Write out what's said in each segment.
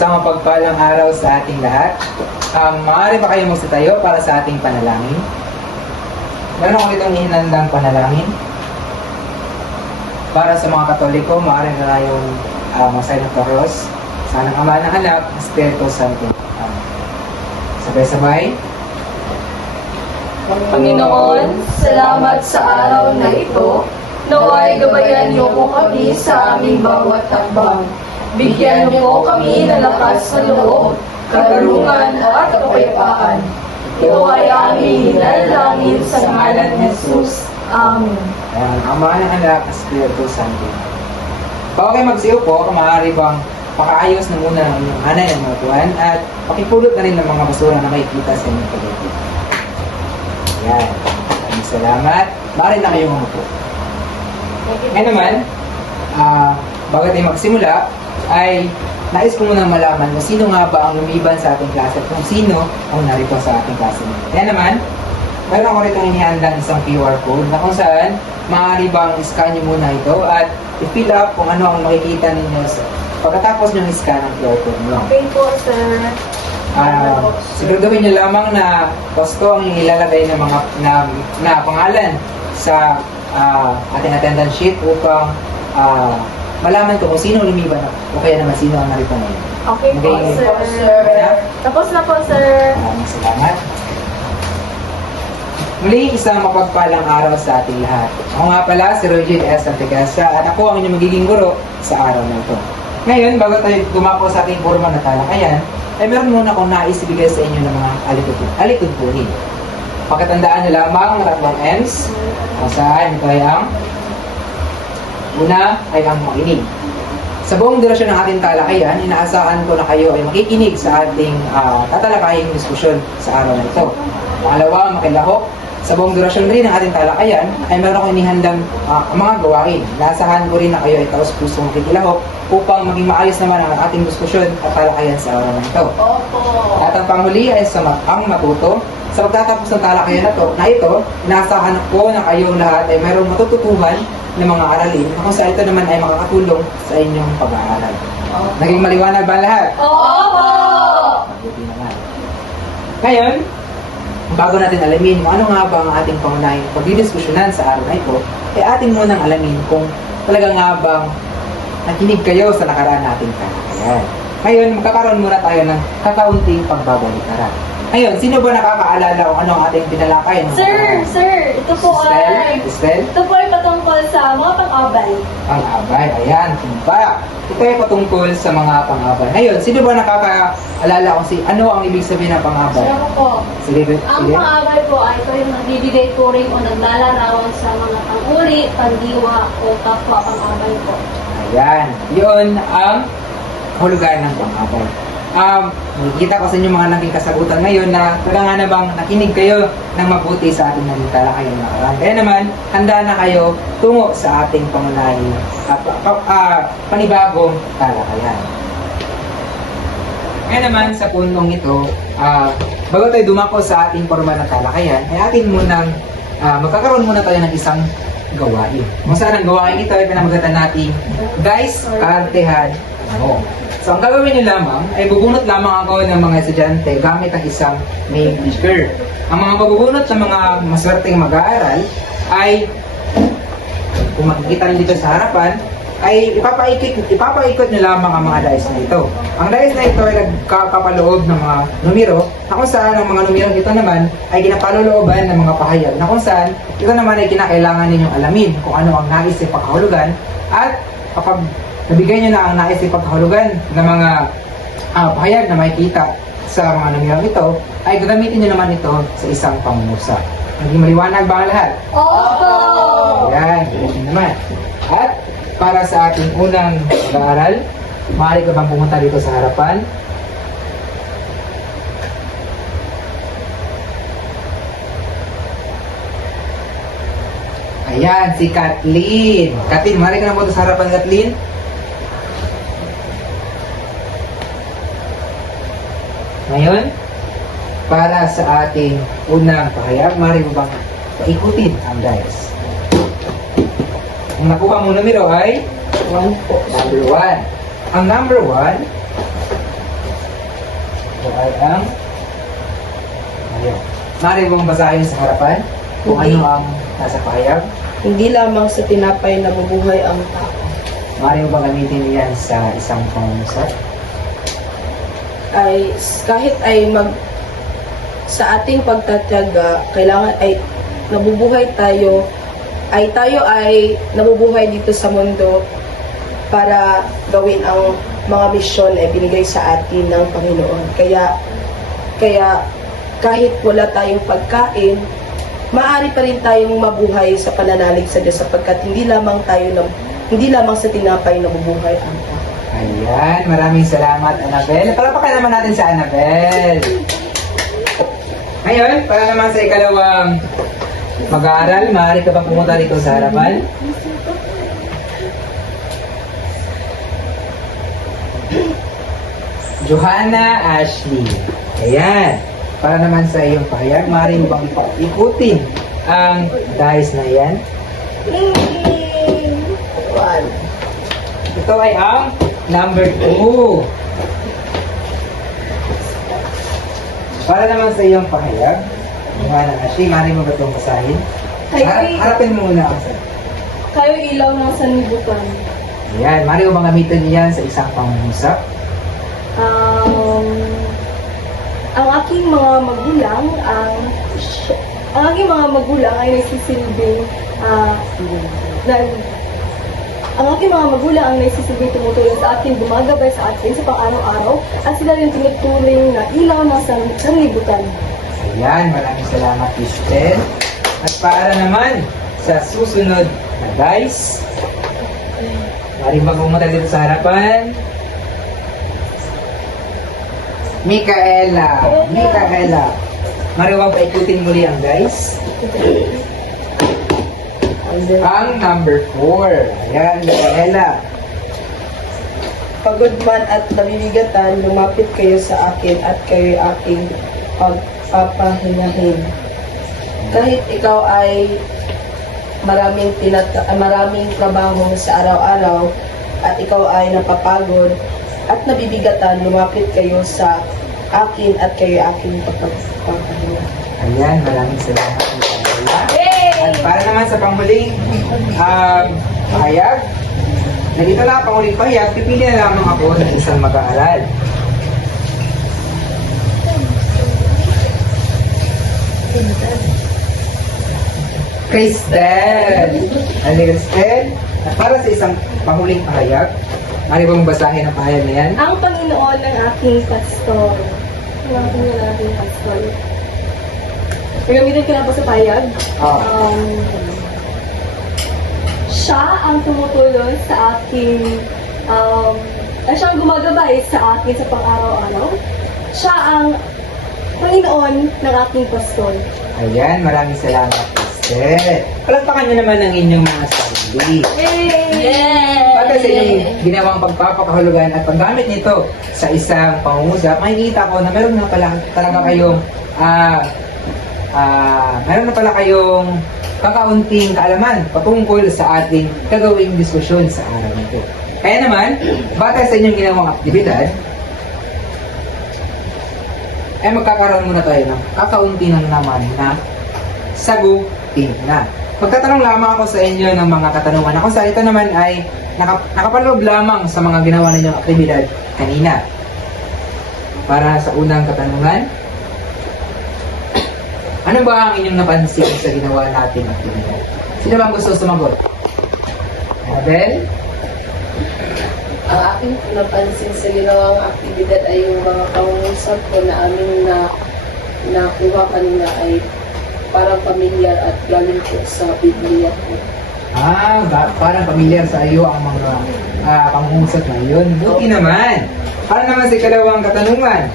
Isang mapagpalang araw sa ating lahat. Maaari ba kayo magsitayo para sa ating panalangin? Meron ako itong hinandang panalangin. Para sa mga Katoliko, maaari na tayong mag-sign of the cross. Sa ng Ama, ng Anak, Espiritu Santo. Sabay-sabay. Panginoon, salamat sa araw na ito. Naway gabayan niyo po kami sa aming bawat takbang. Bigyan niyo po kami ng lakas ng loob, kagarungan at kapayapaan. Ito ay aming hinalangin sa ngalan ni Jesus. Amen. Ama, ng Anak, Espiritu Santo. Bago kayo magsiupo, kung maaari bang pakaayos na muna ng inyong hanay ng mga tuwan at pakipulot na rin ng mga basura na makikita sa inyong paligid. Ayan. Maraming salamat. Maaari na kayong umupo. Ngayon naman, bago tayo magsimula, ay nais ko muna malaman kung sino nga ba ang lumiban sa ating klase at kung sino ang narito sa ating klase. Kaya naman, mayroon ako rito inihandang isang QR code na kung saan maaari bang i-scan nyo muna ito at i-fill up kung ano ang makikita ninyo pagkatapos nyo i-scan ang QR code nyo. Okay po, sir. Siguraduhin nyo lamang na gusto ang ilalagay ng mga na pangalan sa ating attendance sheet upang malaman ko kung sino lumiban o kaya naman sino ang narito ngayon. Okay po, sir. Tapos na po, sir. Maraming salamat. Muli, isang mapagpalang araw sa ating lahat. Ako nga pala si Roger S. Antigasa at ako ang inyong magiging guro sa araw na ito. Ngayon, bago tayo gumako sa ating forma na talakayan, ay meron muna akong nais ibigay sa inyo ng mga alituntunin. Pagkatandaan nyo lamang ang tatlong M's, kung saan ito ay ang una ay ang makinig. Sa buong durasyon ng ating talakayan, inaasahan ko na kayo ay makikinig sa ating tatalakayang diskusyon sa araw na ito. Pangalawa, makilahok. Sa buong durasyon rin ng ating talakayan, ay meron akong inihandang mga gawain. Inaasahan ko rin na kayo ay taos-pusong makikilahok upang maging maayos naman ang ating diskusyon at talakayan sa araw na ito. At ang panghuli ay ang matuto. Sa pagtatapos ng talakayan na ito, inaasahan ko na kayong lahat ay mayroong matututuhan ng mga aralin na kung sa ito naman ay makakatulong sa inyong pag-aaral. Naging maliwanag ba ang lahat? Opo! Mabuti naman. Ngayon, bago natin alamin kung ano nga ba ang ating pangunahing pagdidiskusyonan sa araw na ito, ay ating munang alamin kung talaga nga bang nakinig kayo sa nakaraan nating talakayan. Ngayon, magkakaroon muna tayo ng kakaunting pagbabalitaran. Ngayon, sino ba nakakaalala kung ano ang ating pinalakay? Sir, ito po ay... Estel? Ito po ay patungkol sa mga pang-abay. Pang-abay, ayan, kumpa. Ito ay patungkol sa mga pang-abay. Ngayon, sino ba nakakaalala kung ano ang ibig sabihin ng pang-abay? Sir po. Sige. Ang pang-abay po ay ito yung nagbibigay turing o naglalarawan sa mga pang-uri, pandiwa o kapwa pang-abay po. Ayan, yun ang hulugan ng pang-abay. Nakikita ko sa inyo mga naging kasagutan ngayon na talaga nga na bang nakinig kayo ng mabuti sa ating naging talakayan na nakaraan. Kaya naman, handa na kayo tungo sa ating pangunahing panibagong talakayan. Kaya naman sa puntong ito, bago tayo dumako sa ating forma ng talakayan, ay atin munang magkakaroon muna tayo ng isang gawain. Kung saan ang gawain ito ay pinamagatan natin, guys, kartehan mo. So, ang gagawin nyo lamang ay bubunot lamang ako ng mga estudyante gamit ang isang name picker. Ang mga pabubunot sa mga maswerteng mag-aaral ay, kung makikita nyo dito sa harapan, ay ipapaikot nyo lamang ang mga dice na ito. Ang dice na ito ay nagkakapaloob ng mga numero na kung saan ang mga numero ito naman ay ginapalolooban ng mga pahayag na kung saan ito naman ay kinakailangan ninyong alamin kung ano ang nais na pagkahulugan at kapag nabigay nyo na ang nais na pagkahulugan ng mga pahayag na makikita sa mga numero ito ay gagamitin nyo naman ito sa isang pangungusap. Naging maliwanag ba ang lahat? Opo! Ayan, ganyan naman. At para sa ating unang pag-aaral, maaari ka bang pumunta dito sa harapan? Ayan, si Kathleen. Kathleen, maaari ka na pumunta sa harapan, Kathleen? Ngayon, para sa ating unang pahayag, maaari mo bang paikutin ang dice? Ang nakuha mong numero ay 1 po. Number 1. Ang number 1 Ito ay ang ayun. Maaari bang basahin sa harapan kung Hindi. ano ang nasa pahayag? Hindi lamang sa tinapay nabubuhay ang tao. Maaari mo bang gamitin yan sa isang pangungusap? Ay kahit ay sa ating pagtatyaga, kailangan ay nabubuhay tayo ay nabubuhay dito sa mundo para gawin ang mga misyon na binigay sa atin ng Panginoon. Kaya kahit wala tayong pagkain, maaari pa rin tayong mabuhay sa pananalig sa Diyos sapagkat hindi lamang sa tinapay nabubuhay ang tao. Ayan, maraming salamat, Annabel. Palapakan naman natin sa Annabel. Ngayon, para naman sa ikalawang mag-aaral, maaari ka bang pumunta dito sa harapan? Johanna Ashley. Ayan. Para naman sa iyong pahayag, maaari mo bang ikutin ang dice na yan? One. Ito ay ang number 2. Para naman sa iyong pahayag, Johanna Ashley, maaari mo ba itong basahin? Harapin mo muna ako. Kayo ilaw ng sanlibutan. Ayan, maaari mo bang gamitin yan sa isang pangungusap? Ang aking mga magulang ay nagsisilbing tumutulong sa akin, gumagabay sa akin sa pang-araw-araw at sila rin tinuturing na ilaw ng sanlibutan. Ayan, maraming salamat, Kristen. At para naman sa susunod na dice, maaari bang pumunta dito sa harapan? Micaela. Maaari bang paikutin muli ang dice? Ang number 4. Ayan, Micaela. Pagod man at nabibigatan, lumapit kayo sa akin at kayo aking pagpapahinahin. Kahit ikaw ay maraming trabaho sa araw-araw at ikaw ay napapagod at nabibigatan, lumapit kayo sa akin at kayo aking pagpapahinahin. Ayan, maraming salamat, Micaela. At para naman sa panghuling pahayag, nandito na ang panghuling pahayag, pipili na lamang ako ng isang mag-aaral. Kristen! Ano Kristen? At para sa isang panghuling pahayag, maaari bang basahin ang pahayag na yan? Ang Panginoon ng aking pastor. Ang Panginoon ng aking pastor. Nagamitin ko na po sa payag. Siya ang tumutulong sa aking, siya ang gumagabay sa akin sa pang-araw-araw. Siya ang Panginoon ng aking pastor. Ayan, maraming salamat, Kristen. Palagpakan nyo naman ang inyong mga sarili. Para sa inyong ginawang pagpapakahulugan at paggamit nito sa isang pangungusap, makikita ko na meron na pala talaga kayong meron na pala kayong kakaunting kaalaman patungkol sa ating gagawing diskusyon sa araw nito. Kaya naman, batay sa inyong ginawang aktibidad, ay magkakaroon muna tayo ng kakaunti ng naman na sagutin na. Magtatanong lamang ako sa inyo ng mga katanungan. Ako sa ito naman ay nakapaloob lamang sa mga ginawa ninyong aktibidad kanina. Para sa unang katanungan, ano ba ang inyong napansin sa ginawa nating aktibidad? Sino bang gusto sumagot? Annabel? Ang aking napansin sa ginawang aktibidad ay yung mga pangungusap ko na aming nakuha kanina ay parang pamilyar at galing po sa Biblia po. Parang pamilyar sa iyo ang mga pangungusap na yun. Buti naman. Para naman sa ikalawang katanungan,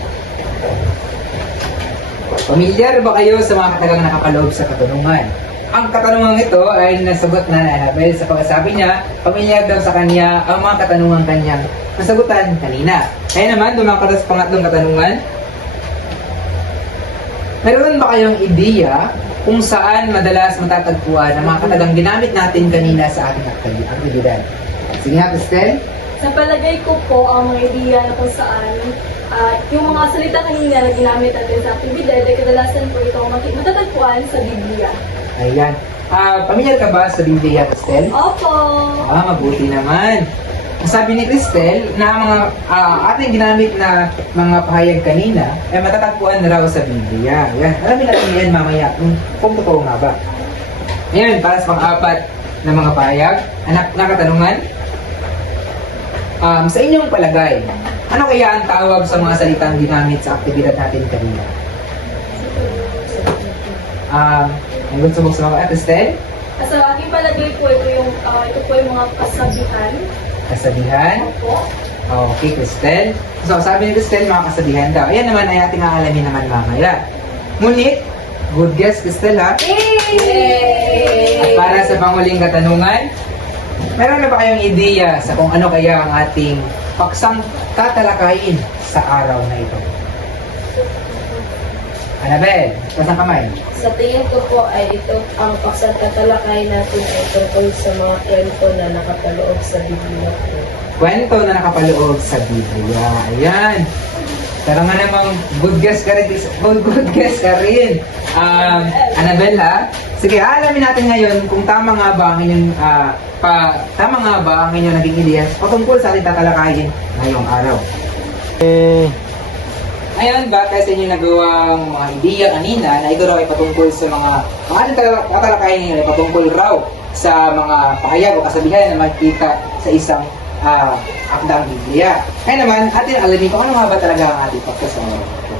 pamilyar ba kayo sa mga katagang nakapaloob sa katanungan? Ang katanungan ito ay nasagot na ni Annabel sa pagkasabi niya, pamilyar daw sa kanya ang mga katanungan kanyang nasagutan kanina. Kaya naman, dumakas sa pangatlong katanungan, meron ba kayong ideya kung saan madalas matatagpuan ang mga katagang ginamit natin kanina sa ating aktibidad? Sige nga, Kristen. Sa Sa palagay ko po, ang mga ideya na kung saan yung mga salita kanina na ginamit natin sa aktibidad ay kadalasan po ito matatagpuan sa Biblia. Ayan. Pamilyar ka ba sa Biblia, Cristel? Opo! Mabuti naman. Ang sabi ni Cristel na ang mga ating ginamit na mga pahayag kanina ay matatagpuan raw sa Biblia. Ayan. Alamin natin yan mamaya kung totoo nga ba. Ayan, para sa pang-apat na mga pahayag, anak na katanungan. Sa inyong palagay, ano kaya ang tawag sa mga salitang ginamit sa aktibidad natin kanina? Ang gusto mo sa mga Cristel? Sa aking palagay po, ito po yung mga kasabihan. Kasabihan? Opo. Okay, Cristel. So, sabi ni Cristel, mga kasabihan daw. Ayan naman ay ating aalamin naman mamaya. Ngunit, good guess, Cristel, ha? Yay! Para sa panguling katanungan, meron na ba kayong ideya sa kung ano kaya ang ating paksang tatalakayin sa araw na ito? Annabel, pasang kamay. Sa tingin ko po ay ito ang pagsatatalakay natin ay tungkol sa mga kwento na nakapaloob sa Biblia po. Kwento na nakapaloob sa Biblia. Ayan. Pero nga namang good guess ka rin. Good guess ka rin. Annabel, ha? Sige, alamin natin ngayon kung tama nga ba ang inyong naging ideya patungkol sa ating tatalakayin ngayong araw. Ngayon, batay sa inyong nagawang mga ideya kanina na ito raw ay patungkol sa ang ating tatalakayin ngayon ay patungkol raw sa mga pahayag o kasabihan na makikita sa isang akdang Biblia. Kaya naman, atin alamin kung ano nga ba talaga ang ating paksa sa araw na ito.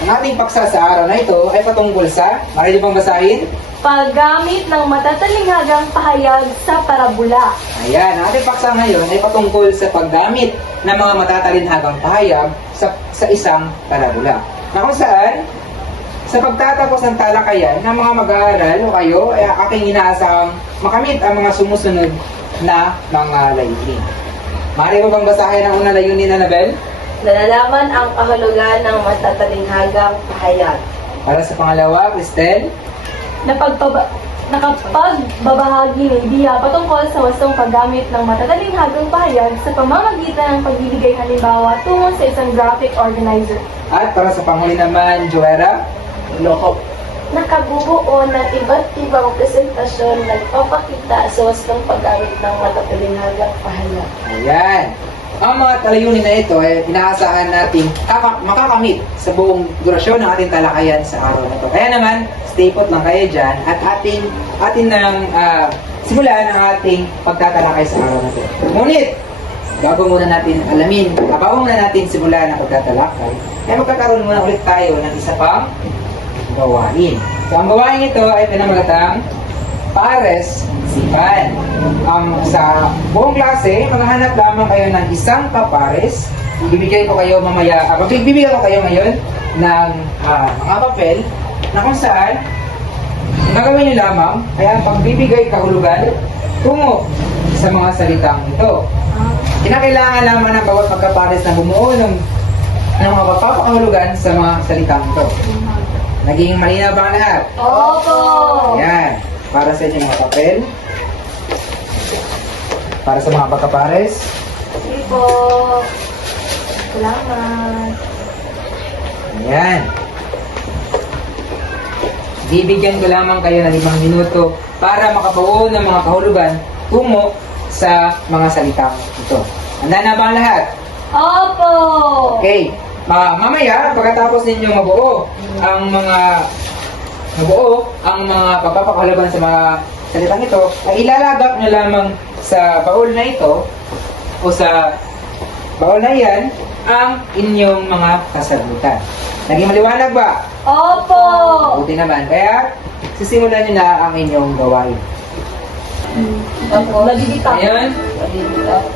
Ang ating paksa sa araw na ito ay patungkol sa, marili bang basahin? Paggamit ng matatalinghagang pahayag sa parabola. Ayan, ang ating paksa ngayon ay patungkol sa paggamit ng mga matatalinhagang pahayag sa isang parabola. Na kung saan, sa pagtatapos ng talakayan ng mga mag-aaral o kayo ay aking inaasahang makamit ang mga sumusunod na mga layunin. Maaari mo bang basahin ang unang layunin, Annabel? Nalalaman ang kahulugan ng matatalinghagang pahayag. Para sa pangalawa, Cristel? Nakapagbabahagi ng ideya patungkol sa wastong paggamit ng matatalinghagang pahayag sa pamamagitan ng pagbibigay halimbawa tungo sa isang graphic organizer. At para sa panghuli naman, Joera? Nakabubuo ng iba't ibang presentasyon nagpapakita sa wastong paggamit ng matatalinghagang pahayag. Ayan. Ang mga talayunin na ito ay inaasahan nating makakamit sa buong durasyon ng ating talakayan sa araw na ito. Kaya naman, stay put lang kayo dyan at atin nang simulan ang ating pagtatalakay sa araw na ito. Ngunit, bago muna natin simulan ang pagtatalakay, ay magkakaroon muna ulit tayo ng isa pang gawain. So, ang gawain ito ay pinamagatang pares sipan. Sa buong klase, maghahanap lamang kayo ng isang kapares. Magbibigyan ko kayo ngayon ng mga papel na kung saan ang gagawin nyo lamang ay ang pagbibigay kahulugan tungo sa mga salitang ito. Kinakailangan lamang ng bawat magkapares na bumuo ng mga papakahulugan sa mga salitang ito. Naging malinaw ba ang lahat? Opo! Ayan. Para sa inyong mga papel. Para sa mga pagkapares. Sige po. Salamat. Ayan. Bibigyan ko lamang kayo ng 5 minuto para makabuo ng mga kahulugan tungo sa mga salitang ito. Handa na ba ang lahat? Opo! Okay. Mamaya, pagkatapos ninyong mabuo ang mga pagpapakahulugan sa mga salitang ito, ay ilalagak nyo lamang sa baul na ito o sa baul na yan ang inyong mga kasagutan. Naging maliwanag ba? Opo! Buti naman. Kaya, sisimulan nyo na ang inyong gawain. Nagibita. Ngayon,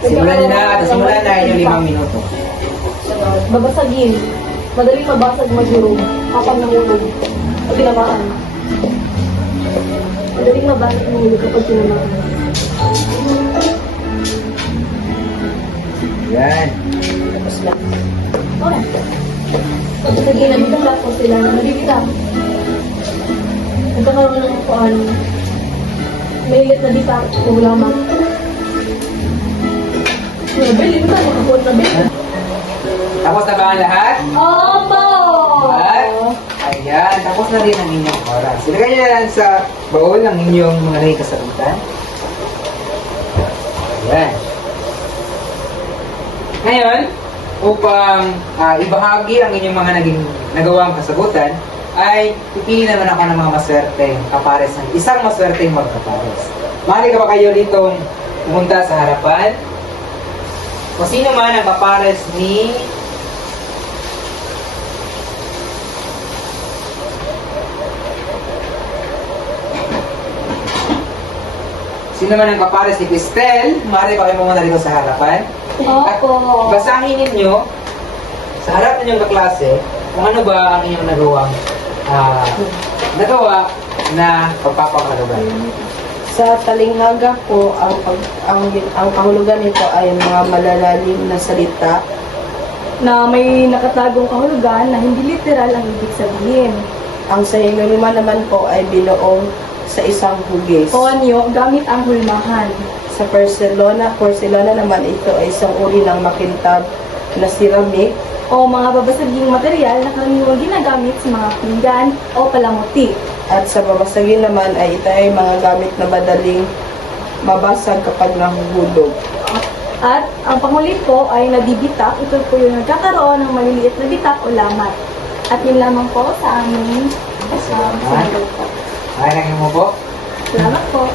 simulan nyo na at simulan na inyong 5 minuto. Babasagin. Madaling mabasag magulog kapag nahulog o tinamaan. Madaling mabasag mahulog kapag tinamaan. Yan. Okay. Babasagin na bitang lahat po sila na nabibitang. Nagkakaroon ng kuan. May ilit na bitang. Huwag lamang. Nabili na, nakabot na bilin. Tapos na ba ang lahat? Opo! At, ayan, tapos na rin ang inyong oras. Ilagay niyo na lang sa baul ang inyong mga naging kasagutan. Ayan. Ngayon, upang ibahagi ang inyong mga nagawang kasagutan, ay pipili naman ako ng mga maswerteng kapares ng isang maswerteng magkapares. Maaari ka ba kayo ditong pumunta sa harapan? O sino man ang kapares ni Sino man ang kapares ni Cristel, maaari ba kayo pumunta dito sa harapan? At Opo. basahin ninyo sa harap ninyong kaklase kung ano ba ang inyong nagawa na pagpapakalugan. Sa talinghaga po, ang kahulugan nito ay mga malalalim na salita. Na may nakatagong kahulugan na hindi literal ang ibig sabihin. Ang sayang-lima naman po ay binuong sa isang hugis. O anyo, gamit ang hulmahan. Sa porcelana naman ito ay isang uri ng makintab na ceramic. O mga babasaging material na karaniwang ginagamit sa mga pinggan o palamuti. At sa babasagin naman ay ito ay mga gamit na madaling mabasag kapag nahuhulog. At ang panghuli po ay nabibitak. Ito po yung nagkakaroon ng maliliit na bitak o lamat. At yun lamang po sa aming sagot po. Ay, mo po. Salamat po.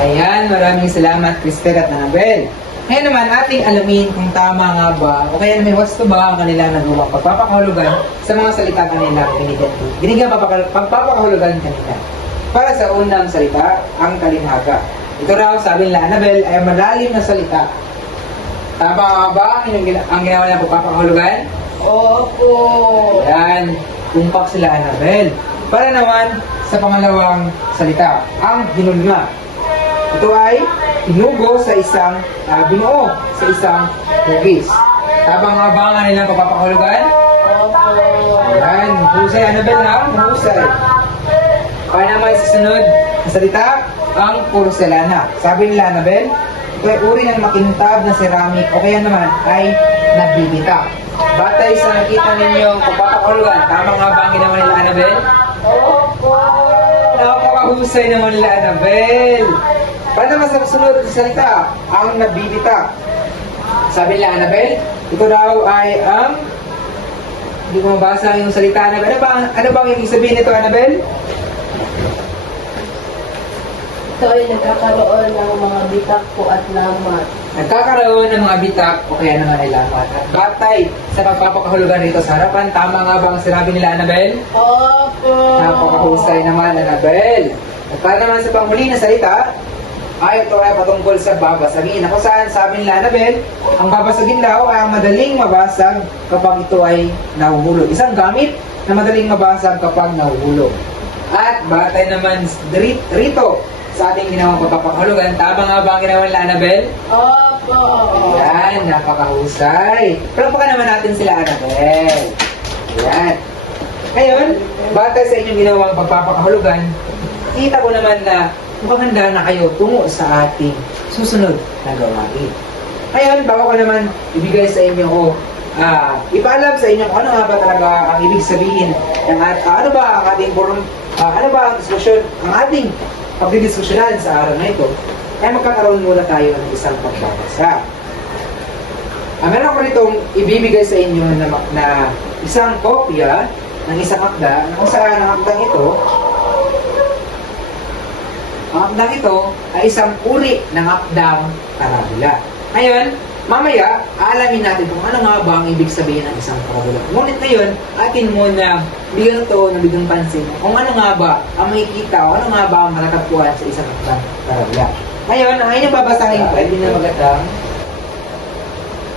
Ayan, maraming salamat, Cristel at Annabel. Ngayon naman, ating alamin kung tama nga ba o kaya may wasto ba ang kanilang nagawang pagpapakahulugan sa mga salita kanila binigyan pagpapakahulugan kanila. Para sa unang salita, ang talinghaga. Ito raw, sabi nila Annabel, ay malalim na salita. Tama nga ba ang ginawa nilang pagpapakahulugan? Opo! Ayan, tumpak sila Annabel. Para naman sa pangalawang salita, ang hinulma. Ito ay hinugo sa isang binuo sa isang hugis. Tama nga ba ang kanilang pagpapakahulugan? Opo! Ayan, husay Annabel ha, husay. Para naman sa sunod na salita, ang porcelana. Sabi nila Annabel, ito ay uri ng makintab na ceramic o kaya naman ay nagbibitak. Batay sa nakita ninyong pagpapakahulugan, tama nga ba ang ginawa nila Annabel? Opo! Napakahusay naman nila Annabel. Para naman sa sunod na salita, ang nagbibitak. Sabi nila Annabel, ito daw ay ang hindi ko mabasa yung salita Annabel. Ano ba ang ibig sabihin nito Annabel? Ito ay nagkakaroon ng mga bitak po at lamat. Nagkakaroon ng mga bitak o kaya naman ay lamat. At batay sa pagpapakahulugan rito sa harapan, tama nga ba ang sinabi nila Annabel? Opo! Napakahusay naman Annabel. At para naman sa panghuli na salita, ay ito ay patungkol sa babasagin. Ako saan sabi nila Annabel, ang babasagin daw ay ang madaling mabasag kapag ito ay nahuhulog. Isang gamit na madaling mabasag kapag nahuhulog. At batay naman rito sa ating ginawang pagpapakahulugan, tama nga ba ang ginawa nila Annabel? Opo! Ayan, napakahusay. Palakpakan naman natin sila Annabel. Ayan. Ngayon, batay sa inyong ginawang pagpapakahulugan, kita ko naman na mukhang handa na kayo tungo sa ating susunod na gawain. Ngayon, bago ko naman ibigay sa inyo o ipaalam sa inyo kung ano nga ba talaga ang ibig sabihin ng ano ba ang ating ano ba ang diskusyon, ang ating pagdidiskusyonan sa araw na ito, ay magkakaroon muna tayo ng isang pagbabasa. Meron ko nitong ibibigay sa inyo na isang kopya ng isang akda, na kung saan ang akdang ito ay isang uri ng akdang parabola. Ngayon, mamaya, aalamin natin kung ano nga ba ang ibig sabihin ng isang parabola. Ngunit ngayon, atin muna bigyan ito ng bigang pansin kung ano nga ba ang makikita o ano nga ba ang matatagpuan sa isang akdang parabola. Ngayon, ang inyong babasahin ko ay binamagatang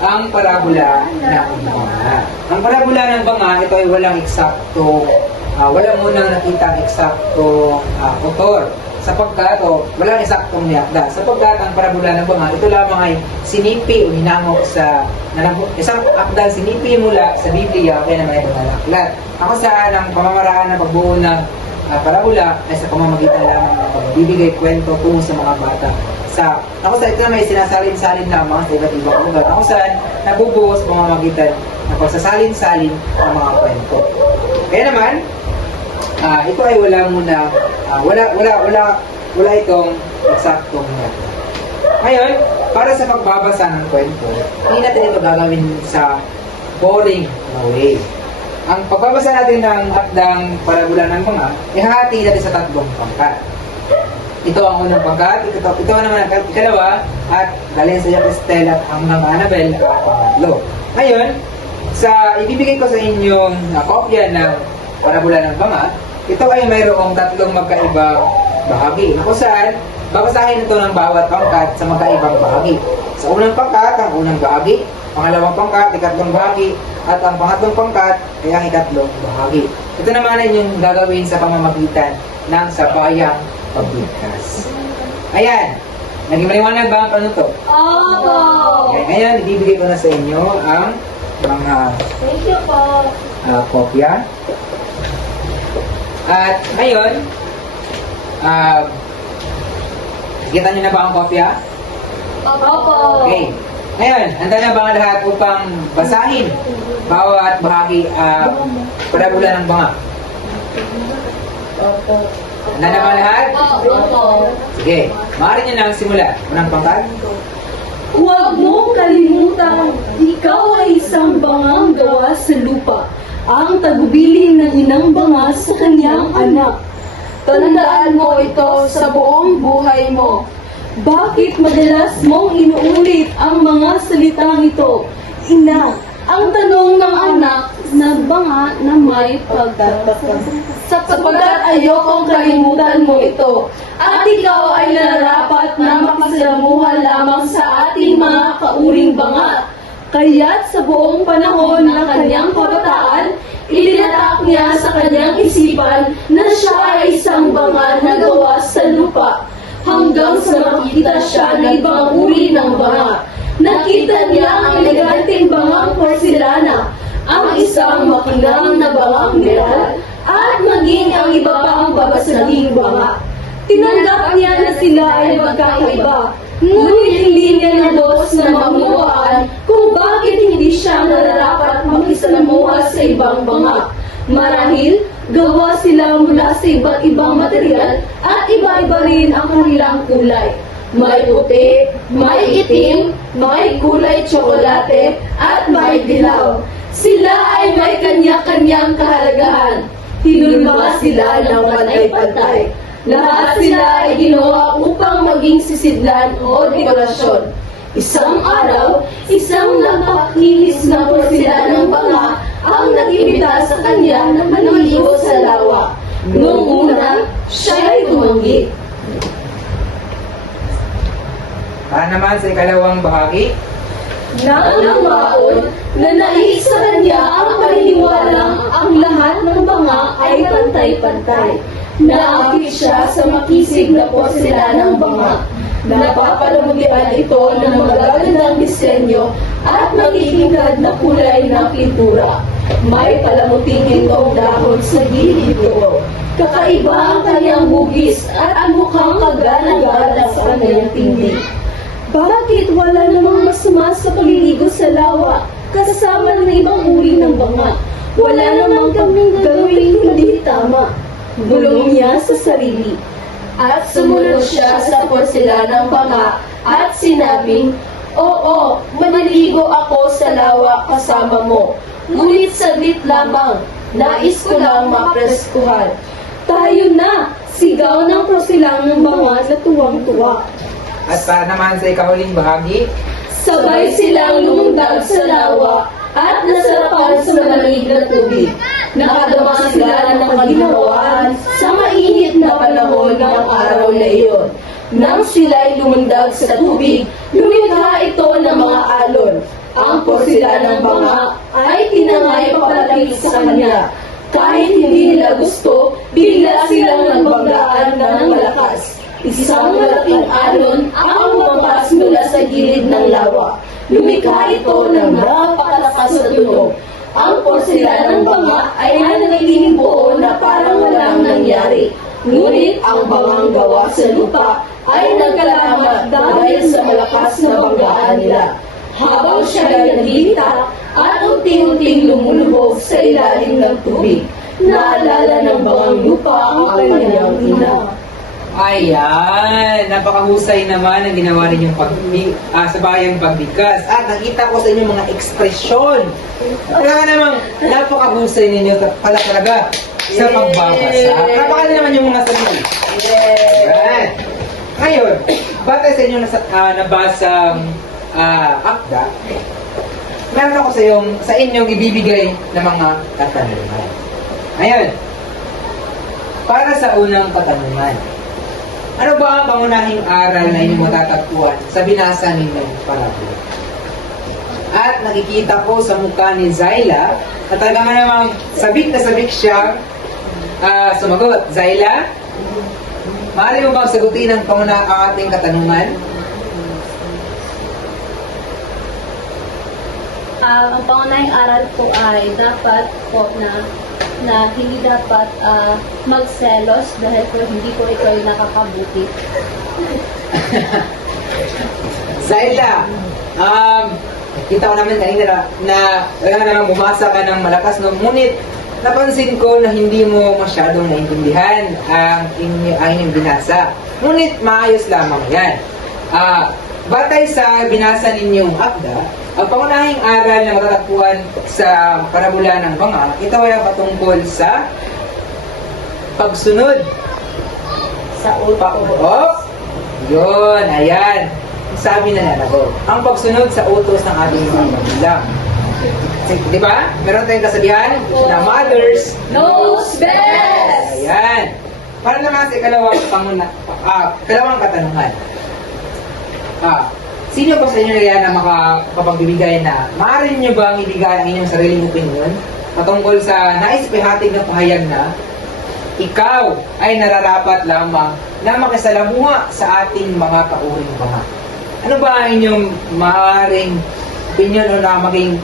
ang parabola ng banga. Ang parabola ng banga, ito ay walang eksakto, walang munang nakita ang eksakto author. Sapagkat, walang eksaktong niakda. Sapagkat ang parabola ng banga, ito lamang ay sinipi o hinangok sa isang akdang sinipi mula sa Biblia kaya naman ito nalaklat. Ako saan ang pamamaraan ng pagbuo ng parabola ay sa pamamagitan lamang ng pagbibigay kwento tungo sa mga bata ako sa ito na may sinasalin-salin lamang sa iba't ibang lugar. Ako saan nabubuhos pamamagitan ng pagsasalin-salin ng mga kwento. Kaya naman, ito ay wala itong eksaktong method. Ngayon, para sa pagbabasa ng kwento, hindi natin ito gagawin sa boring na way. Ang pagbabasa natin ng akdang Parabulan ng Banga, ihahati natin sa 3 pangkat. Ito ang unang pangkat, ito naman ang ikalawa, at galing sa Cristel at hanggang Annabel ang pangatlo. Ngayon, ibibigay ko sa inyong kopya ng Parabulan ng Banga, ito ay mayroong 3 magkaibang bahagi. Kung saan, babasahin ito ng bawat pangkat sa magkaibang bahagi. Sa unang pangkat, ang unang bahagi, pangalawang pangkat, ikatlong bahagi, at ang pangatlong pangkat ay ang ikatlong bahagi. Ito naman ay yung gagawin sa pamamagitan ng sabayang pagbigkas. Ayan. Naging maliwanag ba ang paano to? Opo! Okay, ngayon, ibibigay ko na sa inyo ang mga Thank you po. kopya. At ngayon, kita nyo na ba ang kopya? Opo! Okay. Ngayon, handa na ba ang lahat upang basahin bawat bahagi Parabulan ng Banga? Opo. Handa na ba ang lahat? Opo! Sige, maaari nyo na ang simula. Unang pangkat. Huwag mong kalimutan, ikaw ay isang bangang gawa sa lupa, ang tagubilin ng inang banga sa kanyang anak. Tandaan mo ito sa buong buhay mo. Bakit madalas mong inuulit ang mga salitang ito? Ina, ang tanong ng anak na banga na may pagtataka. Sapagkat ayokong kalimutan mo ito. At ikaw ay nararapat na makisalamuhan lamang sa ating mga kauring banga. Kaya't sa buong panahon ng kanyang kabataan, itinatak niya sa kanyang isipan na siya ay isang banga na gawa sa lupa. Hanggang sa makita siya ng ibang uri ng banga. Nakita niya ang eleganteng bangang porselana, ang isang makinang na bangang metal, at maging ang iba pang babasaging banga. Tinanggap niya na sila ay magkakaiba, ngunit hindi niya nabos na mamuhaan kung bakit hindi siya nararapat makisalamuha sa ibang banga. Marahil, gawa sila mula sa iba't ibang material at iba-iba rin ang kanilang kulay. May puti, may itim, may kulay tsokolate, at may dilaw. Sila ay may kanya-kanyang kahalagahan. Tinulma sila ng pantay-pantay. Lahat sila ay ginawa upang maging sisidlan o dekorasyon. Isang araw, isang napakinis na porselanang banga ang nag-imbita sa kanya na manaligo sa lawa. Noong una, siya'y tumanggi. Para naman sa ikalawang bahagi, Nang maon na nais sa kanya ang paniniwalang ang lahat ng banga ay pantay-pantay. Naakit siya sa makisig na porselanang banga. Napapalamulian ito ng magagandang disenyo at makikingkad na kulay ng pintura. May palamuting itong dahon sa gilid nito. Kakaiba ang kanyang hugis at ang mukhang kagana-gana sa kanyang tingin. Bakit wala namang masama sa pagliligo sa lawa kasama ng ibang uri ng banga? Wala namang kaming gawin hindi tama. Bulong niya sa sarili. At sumunod siya sa porselanang banga at sinabing, "Oo, maniligo ako sa lawa kasama mo. Ngunit saglit lamang, nais ko lang mapreskuhan." Tayo na! Sigaw ng porselanang banga na tuwang-tuwa. at para naman sa ikahuling bahagi, Sabay silang lumundag sa lawa at nasarapan sa malamig na tubig. Nakadama sila ng kaginhawaan sa mainit na panahon ng araw na iyon. Nang sila'y lumundag sa tubig, lumikha ito ng mga alon. Ang porselanang banga ay tinangay papalapit sa kanya. Kahit hindi nila gusto, bigla silang nagbanggaan ng malakas. Isang malaking alon ang lumabas mula sa gilid ng lawa. Lumikha ito ng napakalakas na tunog. Ang porselanang banga ay nanatiling buo na parang walang nangyari. Ngunit ang bangang gawa sa lupa ay nagkalamat dahil sa malakas na banggaan nila. Habang siya ay naglita at unti-unting lumulubog sa ilalim ng tubig, naalala ng bangang lupa ang kanyang ina. Ayan, napakahusay naman ang ginawa ninyong sa bayang pagbigkas. At nakita ko sa inyo mga ekspresyon. Talaga namang napakahusay ninyo pala talaga sa pagbabasa. Napakali naman yung mga salita. Ayan. Ngayon, batay sa inyong nabasang akda, meron ako sa inyong ibibigay na mga katanungan. Ngayon, para sa unang katanungan, ano ba ang pangunahing aral na inyong matatagpuan sa binasa ninyong parabula? At nakikita ko sa mukha ni Zyla na talaga namang sabik na sabik siya sumagot. Zyla, maaari mo bang sagutin ang ating katanungan? Ang pangunahing aral po ay dapat po na hindi dapat magselos dahil po hindi po ikaw yung nakakabuti. Zyla, kita ko naman kanina na talaga namang bumasa ka ng malakas, no? Ngunit napansin ko na hindi mo masyadong naintindihan ang inyong binasa. Ngunit maayos lamang yan. Batay sa binasa ninyong akda, ang pangunahing aral na matatagpuan sa parabula ng banga, ito ay patungkol sa pagsunod Sa utak. Yun, ayan. Sabi na nalago. Ang pagsunod sa utos ng ating mga magulang. Di ba? Meron tayong kasabihan na mothers Knows best! Ayan. Para naman sa ikalawang katanungan. Sino ba sa inyo na makapagbibigay na maaari niyo bang ibigay ang inyong sariling opinion patungkol sa nais ipahatid na pahayag na ikaw ay nararapat lamang na makisalamuha sa ating mga kauring banga? Ano ba ang inyong maaaring opinion o na maging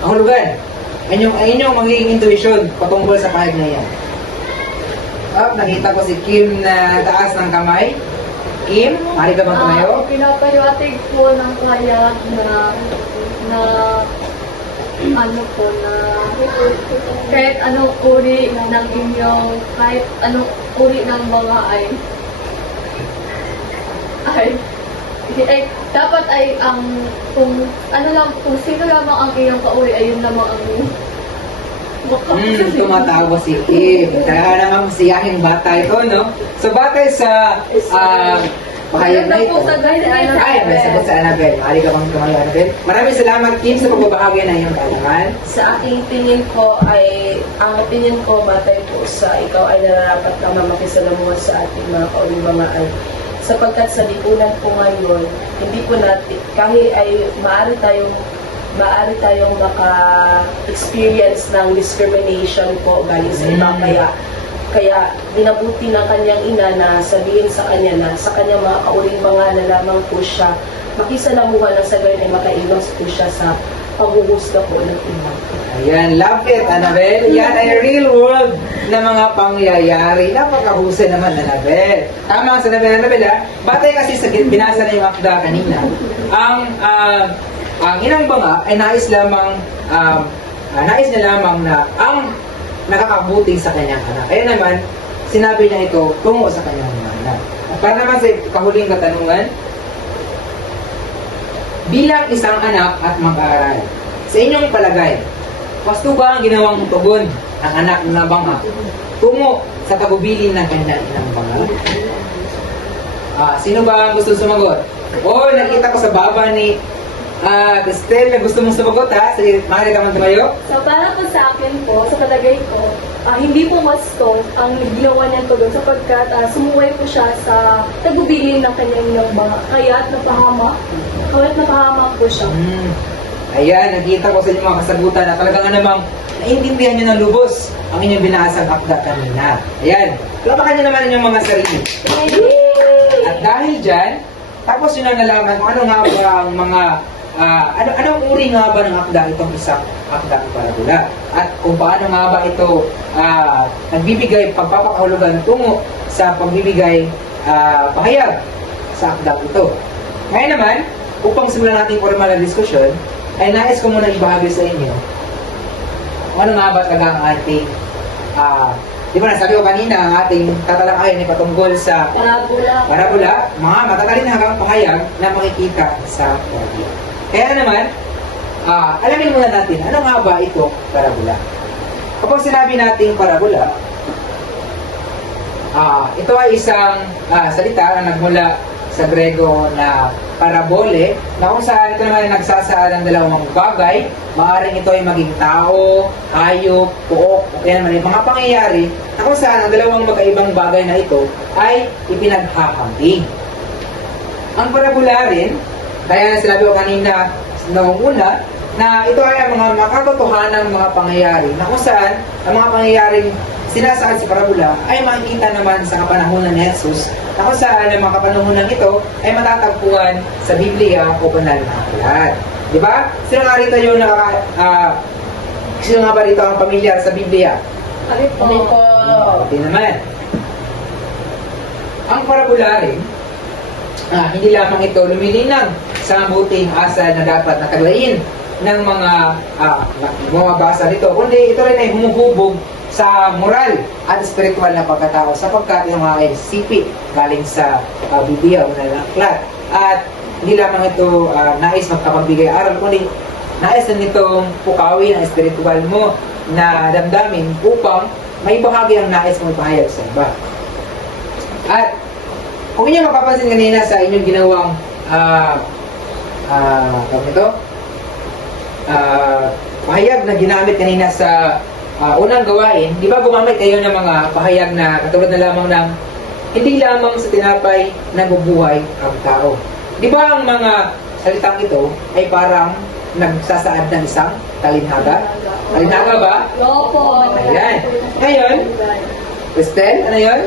hulugan? Inyong magiging intuition patungkol sa pahayag na yan? Nakita ko si Kim na taas ng kamay. Kim, maaari ka bang tumayo? Pinapahiwatig po ng pahayag na kahit anong uri ng inyong, kahit anong uri ng mga dapat ay kung sino lamang ang iyong kauri ay yun lamang ang Tumatawa si Kim. Kaya namang siyahin bata ito, no? So, batay sa pahayag na ito. Ay, may sagot sa Annabelle. Maaari ka bang tumayo, Annabelle? Maraming salamat, Kim, sa pagbabahagi ng iyong kaalaman. Sa aking tingin ko ang opinion ko batay po sa ikaw ay nararapat na makisalamuha sa ating mga kaulimangaan. Sapagkat sa lipunan po ngayon, hindi po natin, kahit ay maaari tayong maka-experience ng discrimination po galing sa iba. Kaya dinabuti ng kanyang ina na sabihin sa kanya na sa kanyang mga kauling mga na lamang po siya makisalamuha ng sa gayon ay makaiwas po siya sa paghuhusga po ng iba. Ayan, love it, Annabelle. Yan ay real world na mga pangyayari. Napakahusay naman, Annabelle. Tama sa Annabelle, ha? Batay kasi sa binasa na yung akda kanina, ang inang banga ay nais na lamang na ang nakakabuti sa kanyang anak. Kaya naman, sinabi niya ito tungo sa kanyang anak. At para naman sa kahuling katanungan, bilang isang anak at mag-aaral, sa inyong palagay, wasto ba ang ginawang tugon ng anak na banga tungo sa tagubilin ng kanyang inang banga? Sino ba ang gusto sumagot? Nakita ko sa baba ni Estel na gusto mong sumagot, ha? Sige, maaari ka man tumayo. So, para po sa akin po, sa palagay ko, hindi po wasto ang ginawa niyang tugon sapagkat sumuway po siya sa tagubilin ng kanyang inyong banga. Kaya't napahamak po siya. Ayan, nakita ko sa inyong mga kasagutan na talagang namang naintindihan niyo ng lubos ang inyong binasang akda kanina. Ayan, lapakan niyo naman inyong mga sarili. At dahil dyan, tapos yun ang nalaman kung ano nga ba ang mga anong uri nga ba ng akda itong isang akda ng parabula? At kung paano nga ba ito nagbibigay pagpapakahulugan tungo sa pagbibigay pahayag sa akdang ito. Ngayon naman, upang simulan natin formal na diskusyon, ay nais ko muna ibahagi sa inyo kung ano nga ba talaga ang ating di ba nasabi ko kanina, ang ating tatalakayin ay patungkol sa parabola, mga matatalinhagang pahayag na makikita sa Biblia. Kaya naman, alamin muna natin, ano nga ba ito parabola? Kapag sinabi nating parabola, ito ay isang salita na nagmula sa Grego na parabole, na kung saan ito naman ay nagsasaad ng dalawang bagay. Maaaring ito ay maging tao, hayop, puok, o kaya naman yung mga pangyayari na kung saan ang dalawang magkaibang bagay na ito ay ipinaghahambing. Ang parabola rin, kaya na sinabi ko kanina noong una, na ito ay ang mga makatotohanang mga pangyayari na kung saan ang mga pangyayaring sinasaad sa parabola ay makikita naman sa kapanahunan ni Jesus na kung saan ang mga kapanahunan ito ay matatagpuan sa Biblia o banal na aklat. Di ba? Sino nga rito yung sino nga ba rito ang pamilyar sa Biblia? Kami po. Okay naman. Ang parabola rin, hindi lamang ito lumilinang sa mabuting asal na dapat nakaglayin ng mga bumabasa nito, kundi ito rin ay humuhubog sa moral at spiritual na pagkatao sapagkat yung mga sipi galing sa Biblia o na aklat. At hindi lamang ito nais magkapagbigay aral, kundi nais na nitong pukawin ang spiritual mo na damdamin upang may bahagi ang nais mong ipahayag sa iba. At kung inyo mapapansin kanina sa inyong ginawang pahayag na ginamit kanina sa unang gawain, di ba gumamit kayo ng mga pahayag na katulad na lamang ng hindi lamang sa tinapay nabubuhay ang tao. Di ba ang mga salitang ito ay parang nagsasaad ng isang talinhaga? Talinhaga ba? Opo. Ayan. Ngayon, Cristel, ano yun?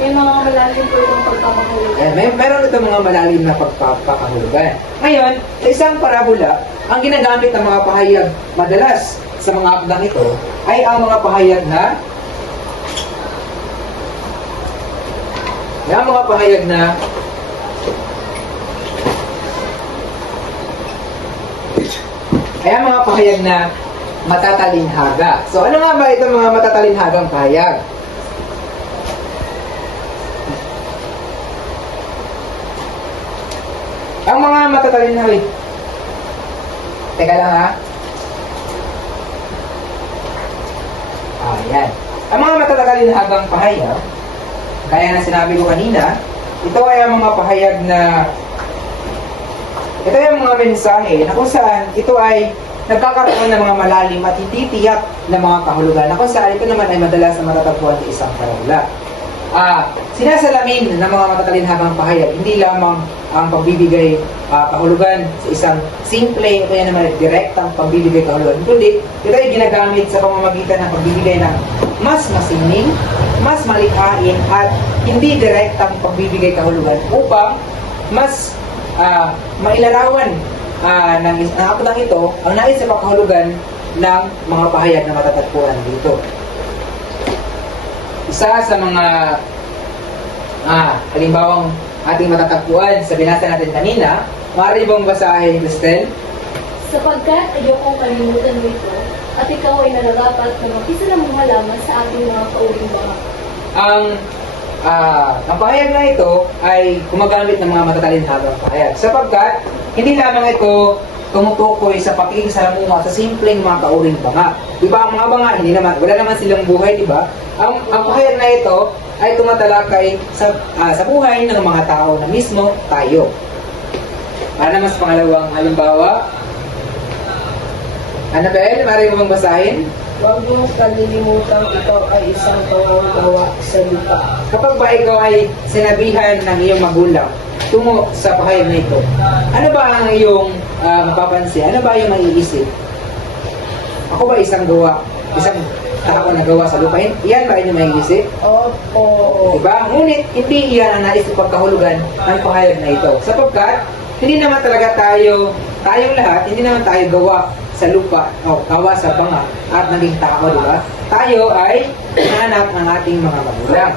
May mga malalim po itong pagpapahulugan. Meron ito mga malalim na pagpapahulugan. Ngayon, sa isang parabola, ang ginagamit ng mga pahayag madalas sa mga akdang ito ay ang mga pahayag na matatalinhaga. So, ano nga ba itong mga matatalinhagang pahayag? Ang mga matatalinhaga. Teka lang ha. Ayan. Ang mga matatalinhagang pahayag, kaya na sinabi ko kanina, ito ay ang mga pahayag na ito ay ang mga mensahe na kung saan ito ay nagkakaroon ng mga malalim at hindi tiyak na mga kahulugan na kung saan ito naman ay madalas na matatagpuan sa isang parabola. Sinasalamin ng mga matatalinhagang pahayag hindi lamang ang pagbibigay kahulugan sa isang simple o kaya naman direktang pagbibigay kahulugan, kundi ito ay ginagamit sa pamamagitan ng pagbibigay ng mas masining, mas malikhain at hindi direktang pagbibigay kahulugan upang mas mailarawan ng akdang ito ang nais sa pagkahulugan ng mga pahayag na matatagpuan dito. Isa sa mga halimbawang ating matatagpuan sa binasa natin kanina, maaari bang basahin, Cristel? Sapagkat ayokong kalimutan mo ito, at ikaw ay nararapat na makisalamuha lamang sa ating mga pauling mga. Ang pahayag na ito ay gumagamit ng mga matatalinhagang pahayag sapagkat hindi lamang ito tumutukoy sa pakikisalamuha sa simpleng mga kauring banga. Diba ang mga banga, wala naman silang buhay, diba? Ang pahayag na ito ay tumatalakay sa buhay ng mga tao na mismo tayo. Para mas pangalawang halimbawa, Annabelle, maaari mo bang basahin? Huwag mong kalilimutan ikaw ay isang gawa sa lupa. Kapag ba ikaw ay sinabihan ng iyong magulang tungo sa pahayag na ito, ano ba ang iyong mapapansin? Ano ba yung maiisip? Ako ba isang tao na gawa sa lupa? Iyan ba inyong maiisip? Opo. Diba? Ngunit hindi iyan ang nais pagkahulugan ng pahayag na ito. Sapagkat hindi naman talaga tayong lahat, hindi naman tayo gawa sa lupa o gawa sa banga at naging tao, diba? Tayo ay anak ng ating mga magulang.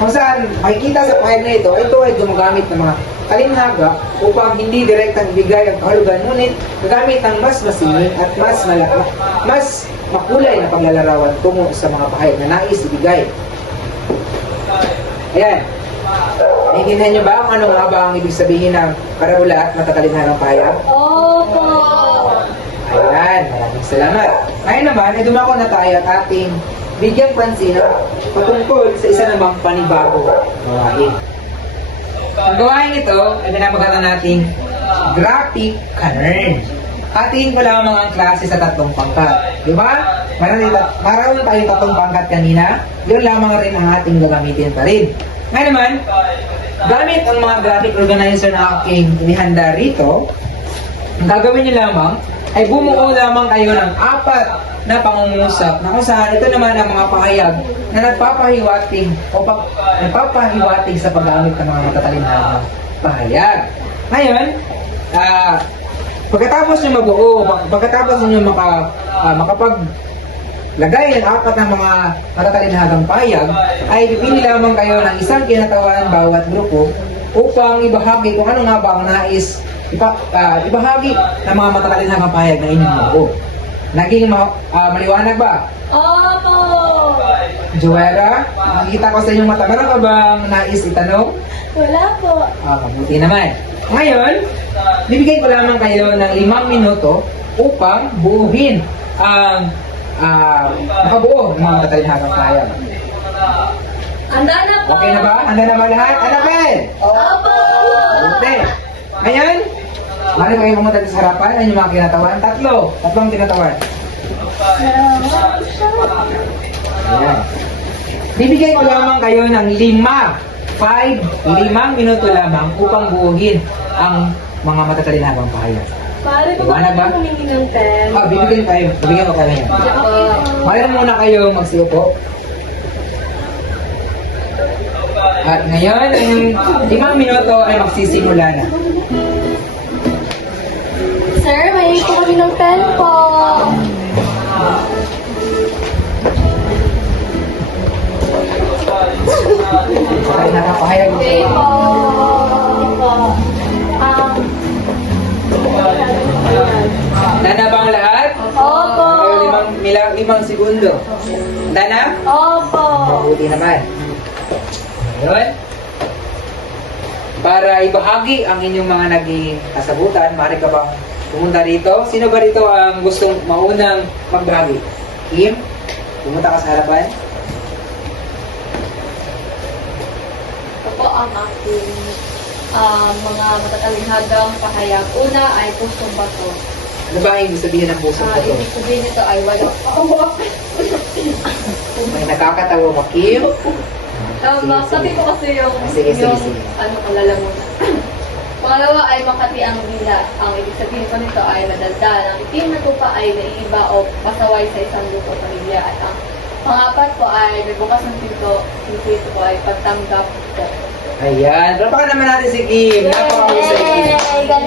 Kung saan makikita sa pahayag na ito ay gumagamit ng mga talinhaga upang hindi direktang ibigay ang kahulugan, ngunit gagamit ng mas masinag at mas makulay na paglalarawan tungo sa mga pahayag na nais ibigay. Ayan. Naiintindihan niyo ba kung ano nga ba ang ibig sabihin ng paraula at matatalinhagang pahayag? Opo! Ayan, maraming salamat. Ngayon naman, ay dumako na tayo at ating bigyan pansin patungkol sa isa namang panibago gawain. Ang gawain ito ay pinapagatan nating graphic kernel. Hatiin ko lamang ang klase sa tatlong pangkat. Di ba? Maroon tayong tatlong pangkat kanina, yun lamang rin ang ating gagamitin pa rin. Ngayon naman, gamit ang mga graphic organizer na aking inihanda rito, ang gagawin niyo lamang ay bumuo lamang kayo ng 4 na pangungusap na kung saan ito naman ang mga pahayag na nagpapahiwatig sa paggamit ng mga matatalinhagang pahayag. Ngayon, pagkatapos nyo mabuo, pagkatapos nyo makapaglagay ng 4 ng mga matatalinhagang pahayag, ay pipili lamang kayo ng isang kinatawan bawat grupo upang ibahagi kung ano nga ba ang nais ibahagi ng mga matatalinhagang pahayag na inyong mabuo. Naging maliwanag ba? Opo! Joella, nakikita ko sa inyong mata. Meron ka bang nais itanong? Wala po. Mabuti naman. Ngayon, bibigyan ko lamang kayo ng 5 minuto upang buuhin ang makabuo ng mga matatalinhagang pahayag. Handa na po! Okay na ba? Handa na ba lahat? Anapel! Opo! Buti! Ngayon, mali kayo pumunta sa harapan. Ano yung mga kinatawan? Tatlong kinatawan. Ayan. Bibigay ko lamang kayo ng 5 minuto lamang upang buuhin ang mga matatalinhagang pahayag. Pare ko Iwanag ba? humingi ng pen. Bibigyan tayo. Bibigyan ko kayo. Mayroon muna kayo magsiupo. At ngayon, ang 5 minuto ay magsisimula na. Sir, may ko kami ng pen po. Okay, nakapahayag mo. Okay po. Dana ba ang lahat? Opo. Limang segundo. Dana? Opo. Mabuti naman. Ngayon, para ibahagi ang inyong mga naging kasagutan, maaari ka bang pumunta rito? Sino ba rito ang gustong maunang magbahagi? Kim? Pumunta ka sa harapan? Ito po ang aking mga matatalinhagang pahayag. Una ay pusong bato. Ano ba ang ibig sabihin ng puso ko to? Ibig sabihin nito ay wala. May nakakatawa ba, Kim? Sabi ko kasi yung Sige. ano ko lalamunan. Pangalawa ay makati ang dila. Ang ibig sabihin ko nito ay madaldal. Ang itim na tupa ay naiiba o pasaway sa isang grupo pamilya. At ang pangapat po ay may bukas ng pinto. Yung pinto po ay pagtanggap po. Ayan. Rapakan naman natin si Kim. Napakahusay Kim.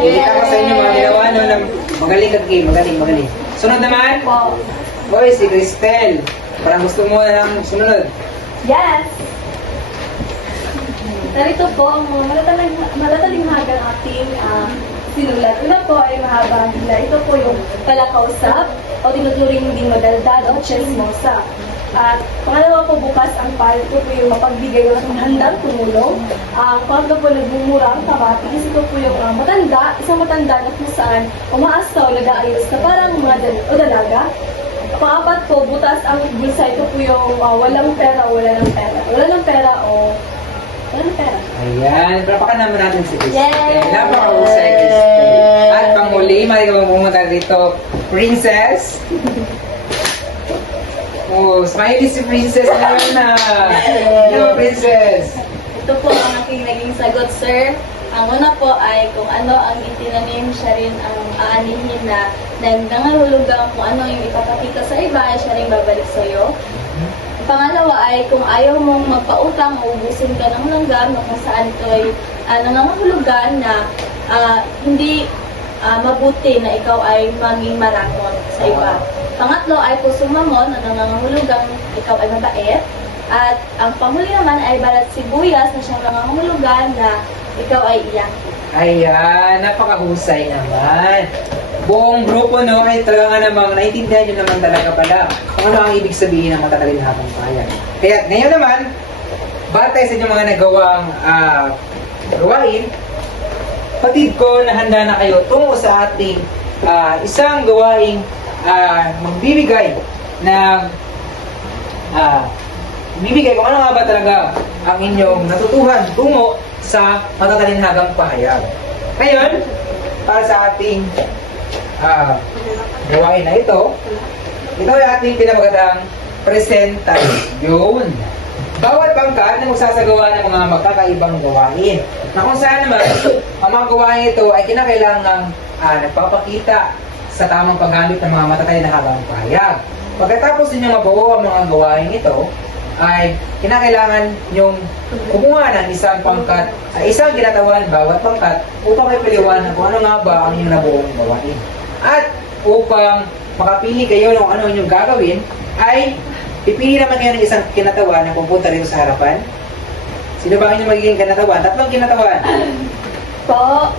Ikita ko sa inyo mga ginawa no, na magaling ka Kim. Magaling. Sunod naman. Po. Boy, si Cristel. Parang gusto mo ng sunod. Yes! Narito po ang mga malatalinhagang ating sinulat. Una po ay mahaba ang hila. Ito po yung palakausap o tinuturing hindi madaldal o chismosa. At pangalawa po bukas ang pal. Ito po yung mapagbigay ng handang tumulong. Ang pangatlo po nagbumura ang kamatis. Ito po yung isang matanda na kung saan umaastaw, nag-aayos na parang mga dalaga. Pangapat po, butas ang bulsa. Ito po yung walang pera. Wala ng pera. Ayan. Rapakan naman natin si Cristel. Yay! Napakahusay Cristel. At panguli, mali ka pumunta dito, Princess. Oh, smiley si Princess ngayon na. Hello, Princess. Ito po ang aking naging sagot, sir. Ang una po ay kung ano ang itinanim, siya rin ang aanihin na nangangahulugang kung ano yung ipapakita sa iba, ay siya rin babalik sa iyo. Pangalawa ay kung ayaw mong magpautang, uubusin ka ng langgam na kung saan ito ay nangangahulugan na hindi mabuti na ikaw ay maging marangon sa iba. Pangatlo ay pusong mamon na nangangahulugang ikaw ay mabait. At ang panghuli naman ay balat sibuyas na siyang nangangahulugan na ikaw ay iyak. Ayan, napakahusay naman. Buong grupo no ay talaga namang naiintindihan nyo naman talaga pala kung ano ang ibig sabihin ng matatalim na habang bayan. Kaya ngayon naman, batay sa inyong mga nagawang gawain, patid ko na handa na kayo tungo sa ating isang gawaing magbibigay ng bibigay kung ano nga ba talaga ang inyong natutuhan tungo sa matatalinhagang pahayag. Ngayon, para sa ating gawain na ito ay ating pinamagatang presentasyon. Bawat pangkat na magsasagawa ng mga magkakaibang gawain na kung saan naman ang mga gawain ito ay kinakailangang nagpapakita sa tamang paggamit ng mga matatalinhagang pahayag. Pagkatapos ninyong mabuo ang mga gawain ito, ay kinakailangan yung kumuha ng isang pangkat, isang kinatawan bawat pangkat upang ipaliwanag kung ano nga ba ang inyong nabuong gawain. At upang makapili kayo ng ano inyong gagawin, ay pipili naman kayo ng isang kinatawan na pupunta rito sa harapan. Sino ba ang inyong magiging kinatawan? Tatlong kinatawan. Po.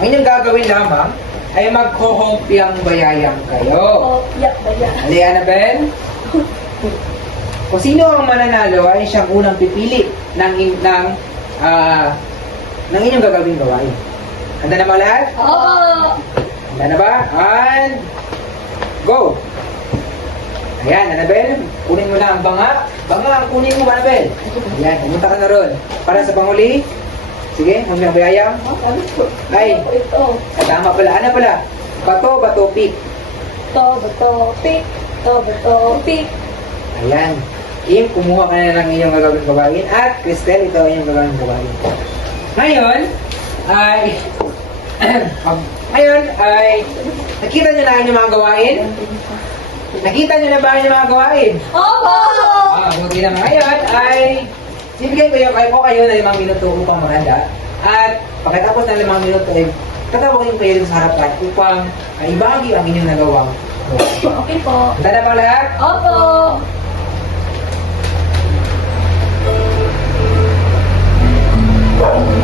Ang inyong gagawin lamang ay maghohopyang bayayang kayo. O, iyak ba yan? Ali, Annabel? Kung sino ang mananalo ay siyang unang pipili ng inyong gagawing gawain. Handa na mga lahat? Oo. Handa na ba? And go! Ayan, Annabel, kunin mo na ang banga. Banga ang kunin mo, Annabel. Ayan, pumunta ka na ron. Para sa panghuli. Sige, huwag bayayang. Ay, Ito. tama pala. Ano pala? Bato, bato, pick. Bato, pick. Bato, pick. Ayan. Kim, kumuha ka na ng iyong gagawin gawain. At Cristel, ito ang iyong gagawin gawain. Ngayon, nakita nyo na ang inyong mga gawain? Nakita nyo na ba ang inyong mga gawain? Opo! Buti naman. Ngayon ay bibigyan ko kayo ng 5 minuto upang maganda. At pagkatapos ng 5 minuto ay tatawagin ko kayo sa harapan upang ibahagi ang inyong nagawang gawain. Okay po. Handa na ba lahat? Opo!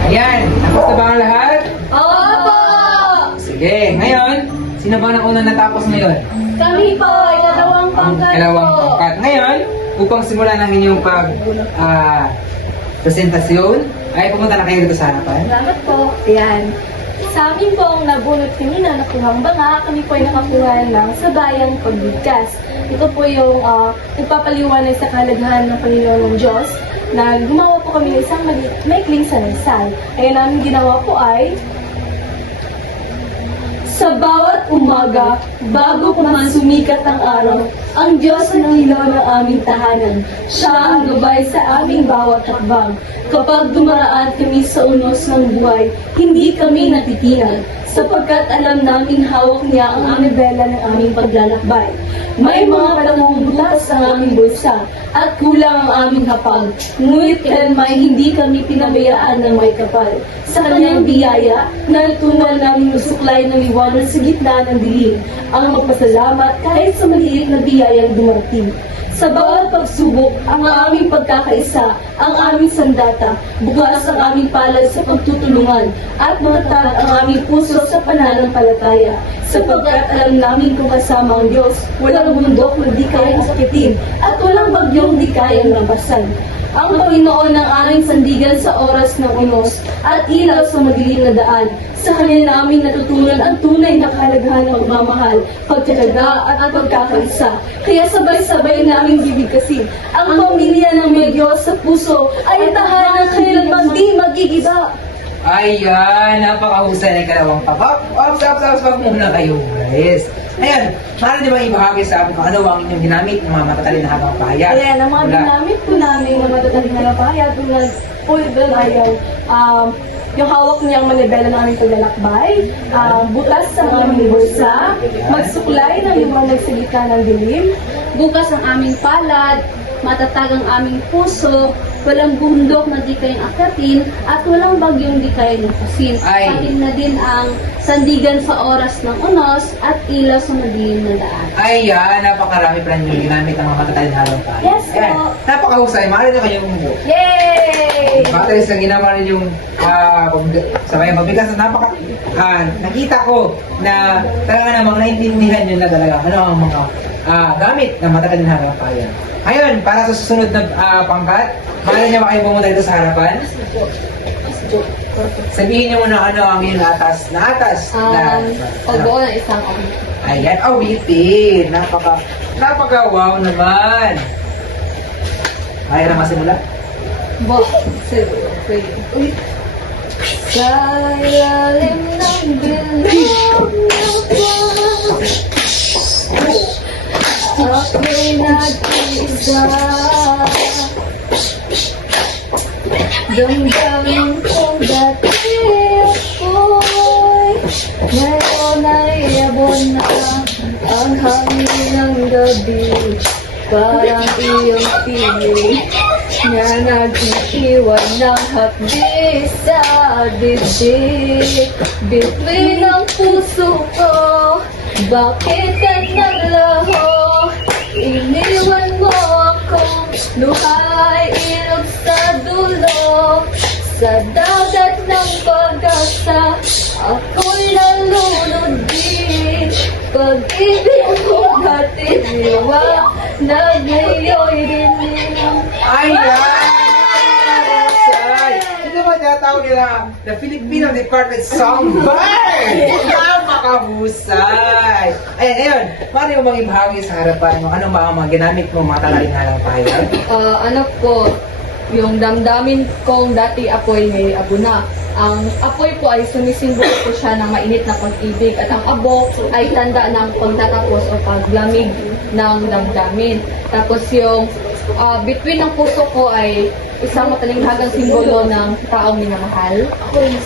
Ayan, tapos na ba ang lahat? Opo! Sige, ngayon, sino ba ang unang natapos ngayon? Kami po, ikalawang pangkat Dalawang po. pangkat. Ngayon, upang simulan ang inyong presentasyon, ay pumunta na kayo dito sa harapan. Salamat po. Ayan. Sa amin pong nabunot kanina nakuhang banga, kami po ay nakakuha ng sabayang pagbigkas. Ito po yung nagpapaliwanag sa kalagahan ng Panginoon ng Diyos na gumawa po kami ng isang maikling salaysay. Kaya namin ginawa po ay sa bawat umaga, bago pa man sumikat ang araw, ang Diyos ang ilaw ng aming tahanan. Siya ang gabay sa aming bawat hakbang. Kapag dumaraan kami sa unos ng buhay, hindi kami natitinag, sapagkat alam namin hawak niya ang manibela ng aming paglalakbay. May mga panahong butas ang aming bulsa at kulang ang aming hapag, ngunit kailanman hindi kami pinabayaan ng may kapal. Sa kanyang biyaya, natutunan namin magsuklay ng liwanag sa gitna ng dilim, ang magpasalamat kahit sa maliit na biyayang dumarating. Sa bawat pagsubok, ang aming pagkakaisa, ang aming sandata, bukas ang aming palad sa pagtutulungan, at matatag ang aming puso sa pananampalataya. Sapagkat alam namin kung kasama ang Diyos, walang bundok na di kayang sakitin, at walang bagyong di kayang lampasan. Ang Panginoon ang aming sandigan sa oras ng unos at ilaw sa madilim na daan. Sa Kanya namin natutunan ang tunay na kahalagahan ng pagmamahal, pagtyaga at pagkakaisa. Kaya sabay-sabay namin bibigkasin ang pamilya ng may Diyos sa puso ay tahanan kailanman di magigiba. Ayan, napakahusay ng kalawang pakap. Ops, wag muna kayo, guys. Ayan, maaari niyo ba ibahagi sa amin kung ano ang inyong ginamit ng mga matatalin na habang pahayag? Ayan, ang mga Mula- ginamit po namin na matataling na napahayag tulad po yung hawak niyang manibela ng aming paglalakbay, butas ng aming bulsa, magsuklay ng liwanag sa gitna ng dilim, bukas ang aming palad, matatag ang aming puso, walang bundok na di kayong akyatin, at walang bagyong di kayong lukusin. Ay. Akin na din ang sandigan sa oras ng unos at ilaw sa madilim na daan. Ayan, napakarami pala yung ginamit ng mga matatalinhalang tayo. Yes, po. Ayan, napakahusay. Maaari na kayong umubo. Yay! Batay sa ginawa ninyong sa may mabigas na nakita ko na talaga namang naintindihan nyo na talaga ano ang mga gamit ng matatalinhalang tayo. Ngayon, para sa susunod na pangkat, maaari niyo ba kayo pumunta dito sa harapan? Sabihin niyo muna ano ang inyong atas. Pagbuo ng isang Ayan, awitin. Napaka-wow naman. Kaya na masimula? Sa ilalim ng bilog na ako'y nag-iisa. Damdamin kong dati ako'y ngayon ay abon na ang hangin ng gabi. Parang iyong piling na nag-iiwan ng hapdi sa dibdib. Bituin ang puso ko, bakit ka naglaho? Iniwan mo ako, luhay ilog sa dulo. Sa dagat ng pag-asa, ako'y nalulod din. Pag-ibig ko dati niwa, na ngayon'y dilim. Ayan! Ito ba tinatawag nila the Filipino Department Songbird? Napakahusay! Ayan, ngayon, paano yung mga ibahagi sa harapan mo? Anong mga ginamit mo mga talalinhalang tayo? Ano po, yung damdamin kong dati apoy may abo na. Ang apoy po ay sumisimbolo po siya ng mainit na pag-ibig at ang abo ay tanda ng pagtatapos o paglamig ng damdamin. Tapos yung between ng puso ko ay isang matalinghagang simbolo ng taong minamahal.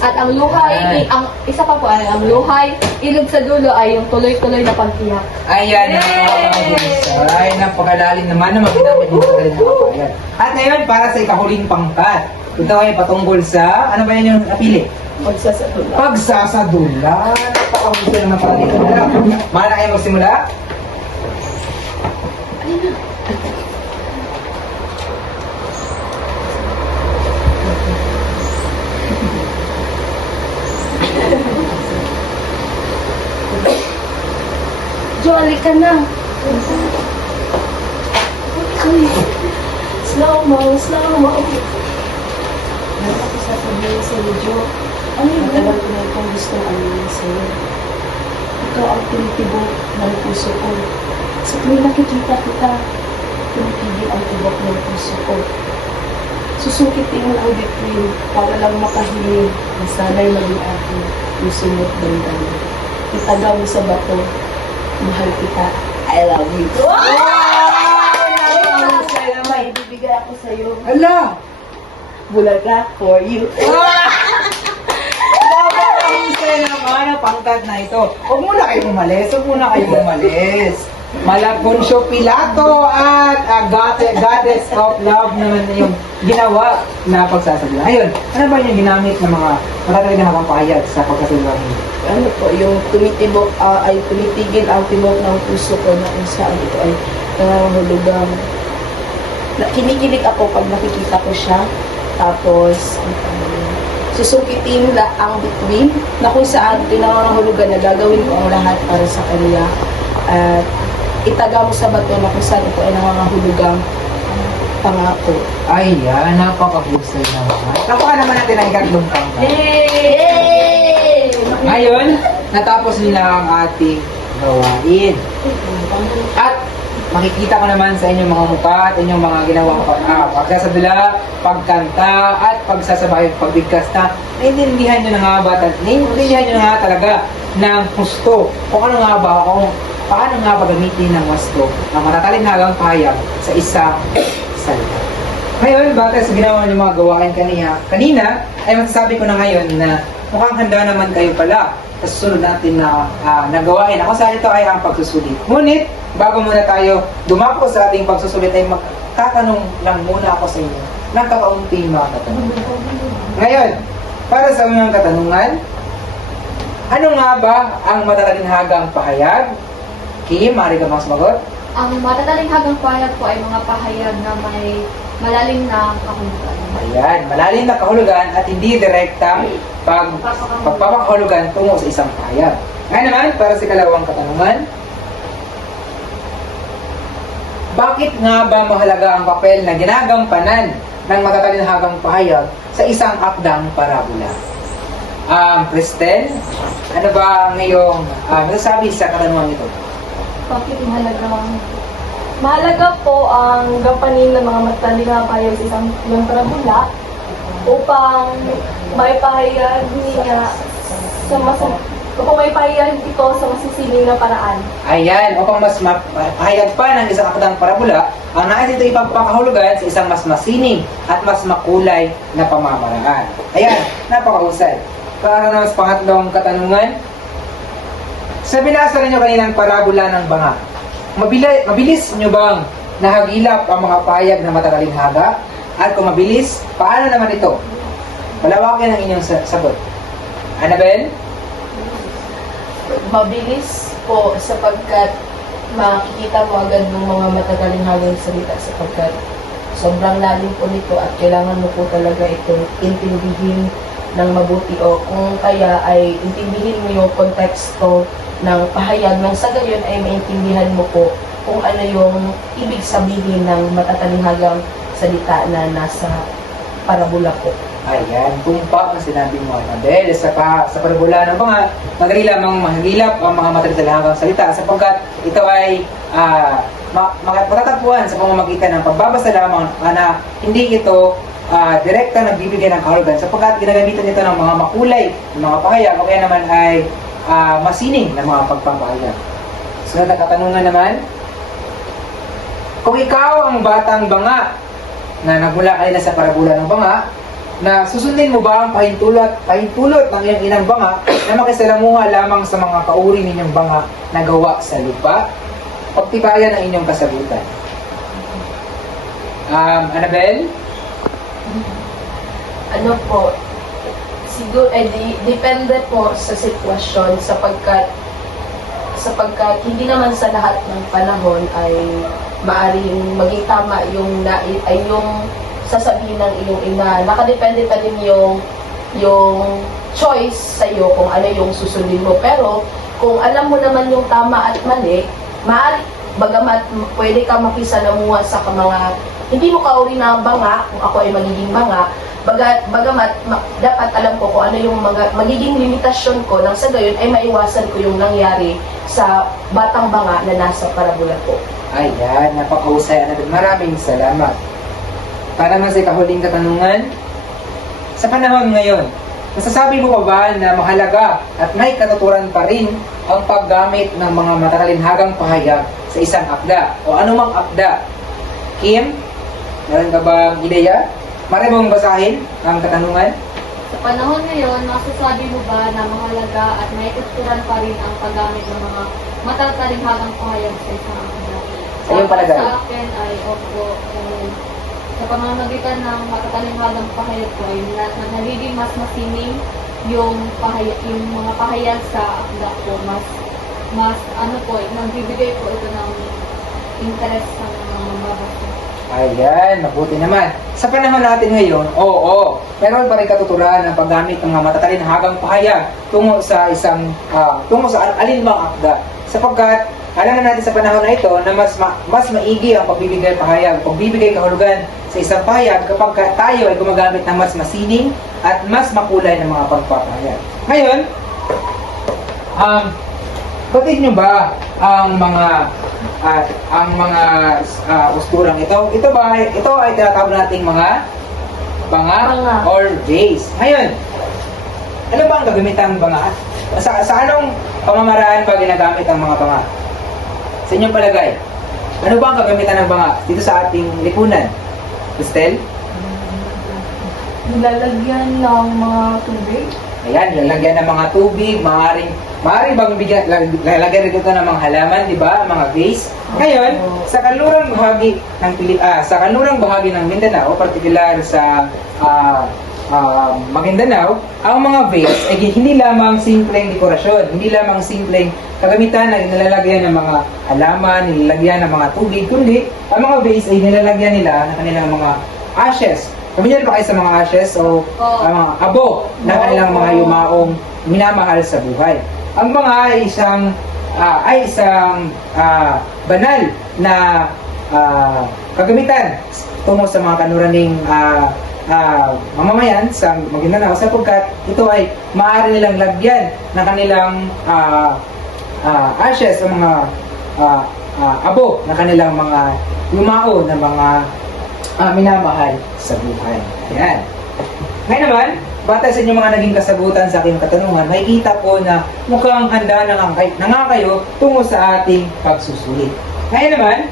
At ang luhay, ang isa pa po ay ang luhay, ilog sa dulo ay yung tuloy-tuloy na pagtiyak. Ayan, napakahusay. Napakalalim naman na maginamit mo sa talalinhalang tayo. At ngayon, para sa ikahuling pangkat, ito ay patungkol sa, ano ba yan yung napili? Magsasadula. Pagsasadula. Napakahusay naman pala dito. Mahal na kayo magsimula? Jolly ka na! Slow-mo. Meron ako sasabihin sa'yo, Jo. Matagal ko na itong gustong aminin sa'yo. Ikaw ang tinitibok ng puso ko. Sa tuwing nakikita kita, tumitigil ang tibok ng puso ko. Susukitin mo ang bituin para lang makahiling na sana'y maging akin yung sunod damdamin. Itaga mo sa bato, mahal kita, I love you. May ibibigay ako sa'yo. Hala! Bulaga for you. Napakahusay naman ang pangkat na ito. Huwag muna kayo umalis. Malaconcio Pilato at Goddess of Love naman na yung ginawa na pagsasadula. Ayun, ano ba yung ginamit ng mga matatalinhalang pahayag sa pagsasadula ninyo? Ano po, yung tumitibok, ay tumitigil ang tibok ng puso ko na kung saan ito ay nangangahulugang. Kinikilig ako pag nakikita ko siya. Tapos, susukitin ang bituin na kung saan ito nangangahulugan na gagawin ko ang lahat para sa kanya. At itaga mo sa bato na kung saan ito ay nangangahulugang pangako. Ayan, napakahusay naman. Tapuan naman natin ang ikatlong pangkat. Yay! Ngayon, natapos nila ang ating gawain. At makikita ko naman sa inyong mga mukha at inyong mga ginawang pagsasadula, pagkanta, at pagsasabay, pagbigkas na naiintindihan nyo na nga ba, naiintindihan nyo na nga talaga ng husto. Kung ano nga ba, paano nga ba gamitin ng husto ng matatalinhagang pahayag sa isang salita. Ngayon, batay sa ginawa ng mga gawain kanina, ay masasabi ko na ngayon na mukhang handa naman kayo pala sa susunod natin na nagawain. Ako sa ito ay ang pagsusulit. Ngunit, bago muna tayo dumako sa ating pagsusulit ay magtatanong lang muna ako sa inyo ng kakaunting mga katanungan. Ngayon, para sa unang katanungan, ano nga ba ang matatalinhagang pahayag? Kim, maaari ka mga sumagot? Ang matatalinhagang pahayag po ay mga pahayag na may malalim na kahulugan. Ayan, malalim na kahulugan at hindi direktang pagpapakahulugan tungo sa isang pahayag. Ngayon naman, para sa ikalawang katanungan, bakit nga ba mahalaga ang papel na ginagampanan ng matatalinhagang pahayag sa isang akdang parabola? Kristen, ano ba ang iyong nasasabi sa katanungan ito? Bakit mahalaga po ang gampanin ng mga matatalingang pahayag sa isang yung parabola upang maipahayag niya sa upang maipahayag ito sa masisiling na paraan. Ayan, upang mas mapahayag pa ng isang akdang parabola, ang nais ito ipagpakahulugan sa isang mas masining at mas makulay na pamamaraan. Ayan, napakahusay. Para naman sa pangatlong katanungan, sa binasa ninyo kaninang parabola ng banga, mabilis nyo bang nahagilap ang mga pahayag na matatalinhaga? At kung mabilis, paano naman ito? Palawakin ang inyong sagot. Annabel? Mabilis po sapagkat makikita mo agad ng mga matatalinhagang salita sapagkat sobrang lalim po nito at kailangan mo po talaga itong intindihin ng mabuti o kung kaya ay intindihin mo yung konteksto ng pahayag nang sa gayon ay maintindihan mo po kung ano yung ibig sabihin ng matatalinhagang salita na nasa parabola po. Ayan, tumpa ang sinabi mo, Annabel. Sa parabola ng banga, madali lamang mahagilap ang mga matatalinhagang salita sapagkat ito ay matatagpuan sa pamamagitan ng pagbabasa lamang na hindi ito direkta nagbibigay ng kahulugan sapagkat ginagamitan nito ng mga makulay, ng mga pahayag o kaya naman ay masining na mga pagpapahayag. Sunod na katanungan naman, kung ikaw ang batang banga na nagmula kanina sa parabola ng banga, na susundin mo ba ang pahintulot ng iyong inang banga na makisalamuha lamang sa mga kauri ninyong banga na gawa sa lupa? Pagtibayan ang inyong kasagutan. Annabel? Ano po, siguro, depende po sa sitwasyon sapagkat hindi naman sa lahat ng panahon ay maaaring maging tama yung sasabihin ng iyong ina. Nakadepende pa din yung choice sa iyo kung ano yung susundin mo. Pero kung alam mo naman yung tama at mali, bagamat pwede ka makisalamuha sa mga hindi mo kauri na banga, kung ako ay magiging banga, bagamat dapat alam ko kung ano yung magiging limitasyon ko nang sa gayon ay maiwasan ko yung nangyari sa batang banga na nasa parabola ko. Ayan, napakahusay. Maraming salamat. Para naman sa ikahuling katanungan, sa panahon ngayon, masasabi mo pa ba na mahalaga at may katuturan pa rin ang paggamit ng mga matatalinhagang pahayag sa isang akda o anumang akda? Kim, meron ka bang ideya? Mari mong basahin ang katanungan? Sa panahon ngayon, masasabi mo ba na mahalaga at may katuturan pa rin ang paggamit ng mga matatalinhagang pahayag sa isang akda? Sa iyong palagay? Sa akin ay opo. Sa pamamagitan ng matatalinhagang pahayag ko ay nagiging mas masining yung mga pahayag sa akda ko. Mas nagbibigay po ito ng interest sa mga mababasa. Ayan, mabuti naman. Sa panahon natin ngayon, meron pa rin katuturan ng paggamit ng mga matatalinhagang pahayag tungo sa alinbang akda. Sapagkat, alam na natin sa panahon na ito na mas maigi ang pagbibigay kahulugan sa isang pahayag kapag tayo ay gumagamit ng mas masining at mas makulay ng mga pagpapahayag. Ngayon, batid nyo ba ang mga usturang ito? Ito ay tinatawag nating mga banga or vase. Ngayon, ano ba ang gagamitan ng banga? Sa anong pamamaraan ba ginagamit ang mga banga? Sa inyong palagay, ano ba ang gagamitan ng banga dito sa ating lipunan? Cristel? Nilalagyan ng mga tubig. Ayan, lalagyan ng mga tubig, maaari bang lalagyan rin ito ng mga halaman, di ba? Mga vase. Ngayon, sa kanlurang bahagi ng Mindanao, particular sa Maguindanao, ang mga vase ay hindi lamang simpleng dekorasyon, hindi lamang simpleng kagamitan na nilalagyan ng mga halaman, nilalagyan ng mga tubig, kundi ang mga vase ay nilalagyan nila ng kanilang mga ashes. Pamilyar ba kayo sa mga ashes o mga abo na kanilang mga yumaong minamahal sa buhay? Ang mga ay isang banal na kagamitan tungo sa mga kanuraning mamamayan sa Maguindanao sapagkat ito ay maaari nilang lagyan ng kanilang ashes o mga abo na kanilang mga yumao na mga minamahal sa buhay. Ayan. Ngayon naman, batay sa inyong mga naging kasagutan sa aking katanungan, makikita ko na mukhang handa na nga kayo tungo sa ating pagsusulit. Ngayon naman,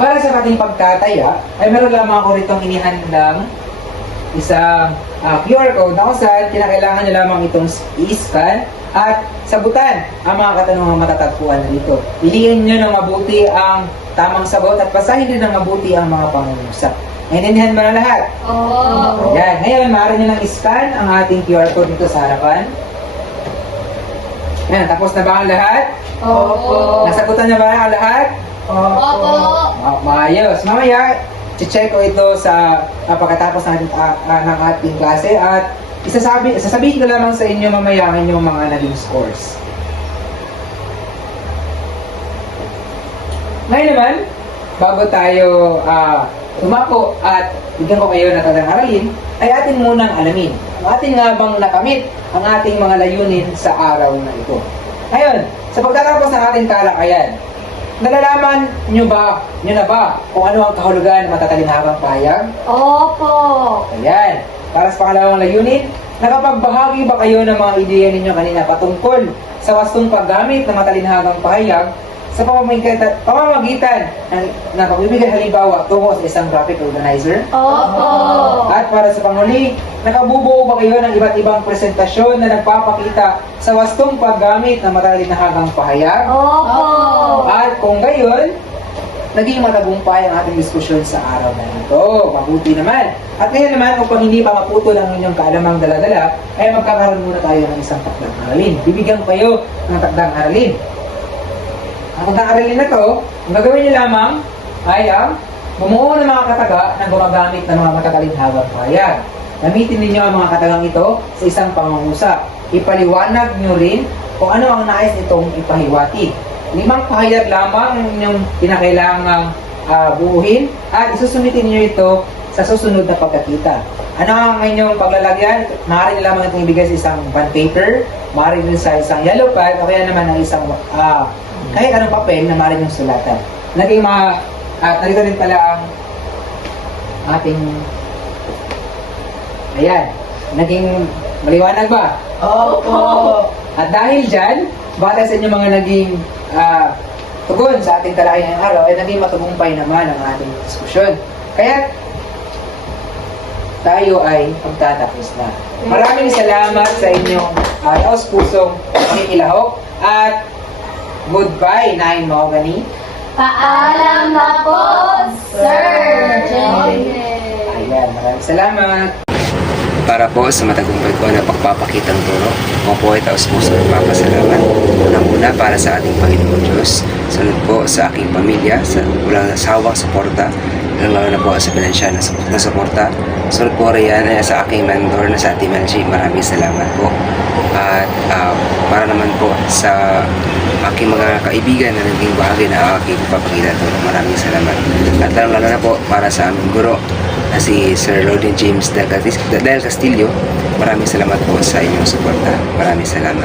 para sa ating pagtataya, ay meron lamang ako ritong inihandang isang QR code na kung saan kinakailangan nyo lamang itong i-scan at sagutan ang mga katanungan matatagpuan na dito. Piliin nyo ng mabuti ang tamang sagot at basahin din ng mabuti ang mga pangungusap. Naintindihan mo na lahat? Oo. Yan. Ngayon, maaari nyo lang i-scan ang ating QR code dito sa harapan. Yan. Tapos na ba ang lahat? Opo. Nasagutan na ba ang lahat? Opo. Maayos. Mamaya, check ko ito sa pagkatapos ng ating klase at sasabihin ko lamang sa inyo mamaya ang inyong mga naging scores. Ngayon naman, bago tayo tumako at bigyan ko kayo ng talagang aralin, ay atin munang alamin ang ating nga bang nakamit ang ating mga layunin sa araw na ito. Ngayon, sa pagtatapos ng ating talakayan, nalalaman nyo na ba kung ano ang kahulugan ng matatalinhabang pahayag? Opo. Ayan. Para sa pangalawang layunin, nakapagbahagi ba kayo ng mga ideya ninyo kanina patungkol sa wastong paggamit ng matalinhagang pahayag sa pamamagitan ng pagbibigay halimbawa tungo sa isang graphic organizer? Opo. At para sa panghuli, nakabubuo ba kayo ng iba't ibang presentasyon na nagpapakita sa wastong paggamit ng matalinhagang pahayag? Opo. At kung gayon, naging matagumpay ang ating diskusyon sa araw na ito. Mabuti naman. At ngayon naman, upang hindi pa maputol ang inyong kaalamang dala-dala, ay magkakaroon muna tayo ng isang takdang aralin. Bibigyan ko kayo ng takdang aralin. Ang takdang aralin na to, ang gagawin niyo lamang ay ang bumuo ng mga kataga na gumagamit ng mga matatalinhabang pahayag. Gamitin ninyo ang mga katagang ito sa isang pangungusap. Ipaliwanag nyo rin kung ano ang nais itong ipahiwati. 5 pahayag lamang ang inyong kinakailangang buuhin at isusumitin niyo ito sa susunod na pagkakita. Ano ang inyong paglalagyan? Maaari lamang itong ibigay sa isang bond paper, maaari din sa isang yellow pad, o kaya naman ang isang kahit anong papel na maaari niyong sulatan. Narito rin pala ang ating ayan, naging maliwanag ba? Opo. At dahil dyan, batay sa inyong mga naging tugon sa ating talakayan ng araw, ay naging matagumpay naman ang ating diskusyon. Kaya, tayo ay magtatapos na. Maraming salamat sa inyong taos-pusong pakikilahok at goodbye, Nain Mahogany. Paalam na po, sir! Ayan, maraming salamat. Para po sa matagumpay ko na pagpapakitang turo, ako po ay taos-puso nagpapasalamat. Unang-una para sa ating Panginoon Diyos, sunod po sa aking pamilya, sa walang sawang suporta, lalo na po sa pinansyal na suporta. Sunod po riyan ay sa aking mentor na sa Ate Melchi, maraming salamat po. At para naman po sa aking mga kaibigan na naging bahagi na aking papakita turo, maraming salamat. At lalo na po para sa aming guro, na si Sir Rodin James Del Castillo, maraming salamat po sa inyong suporta. Maraming salamat.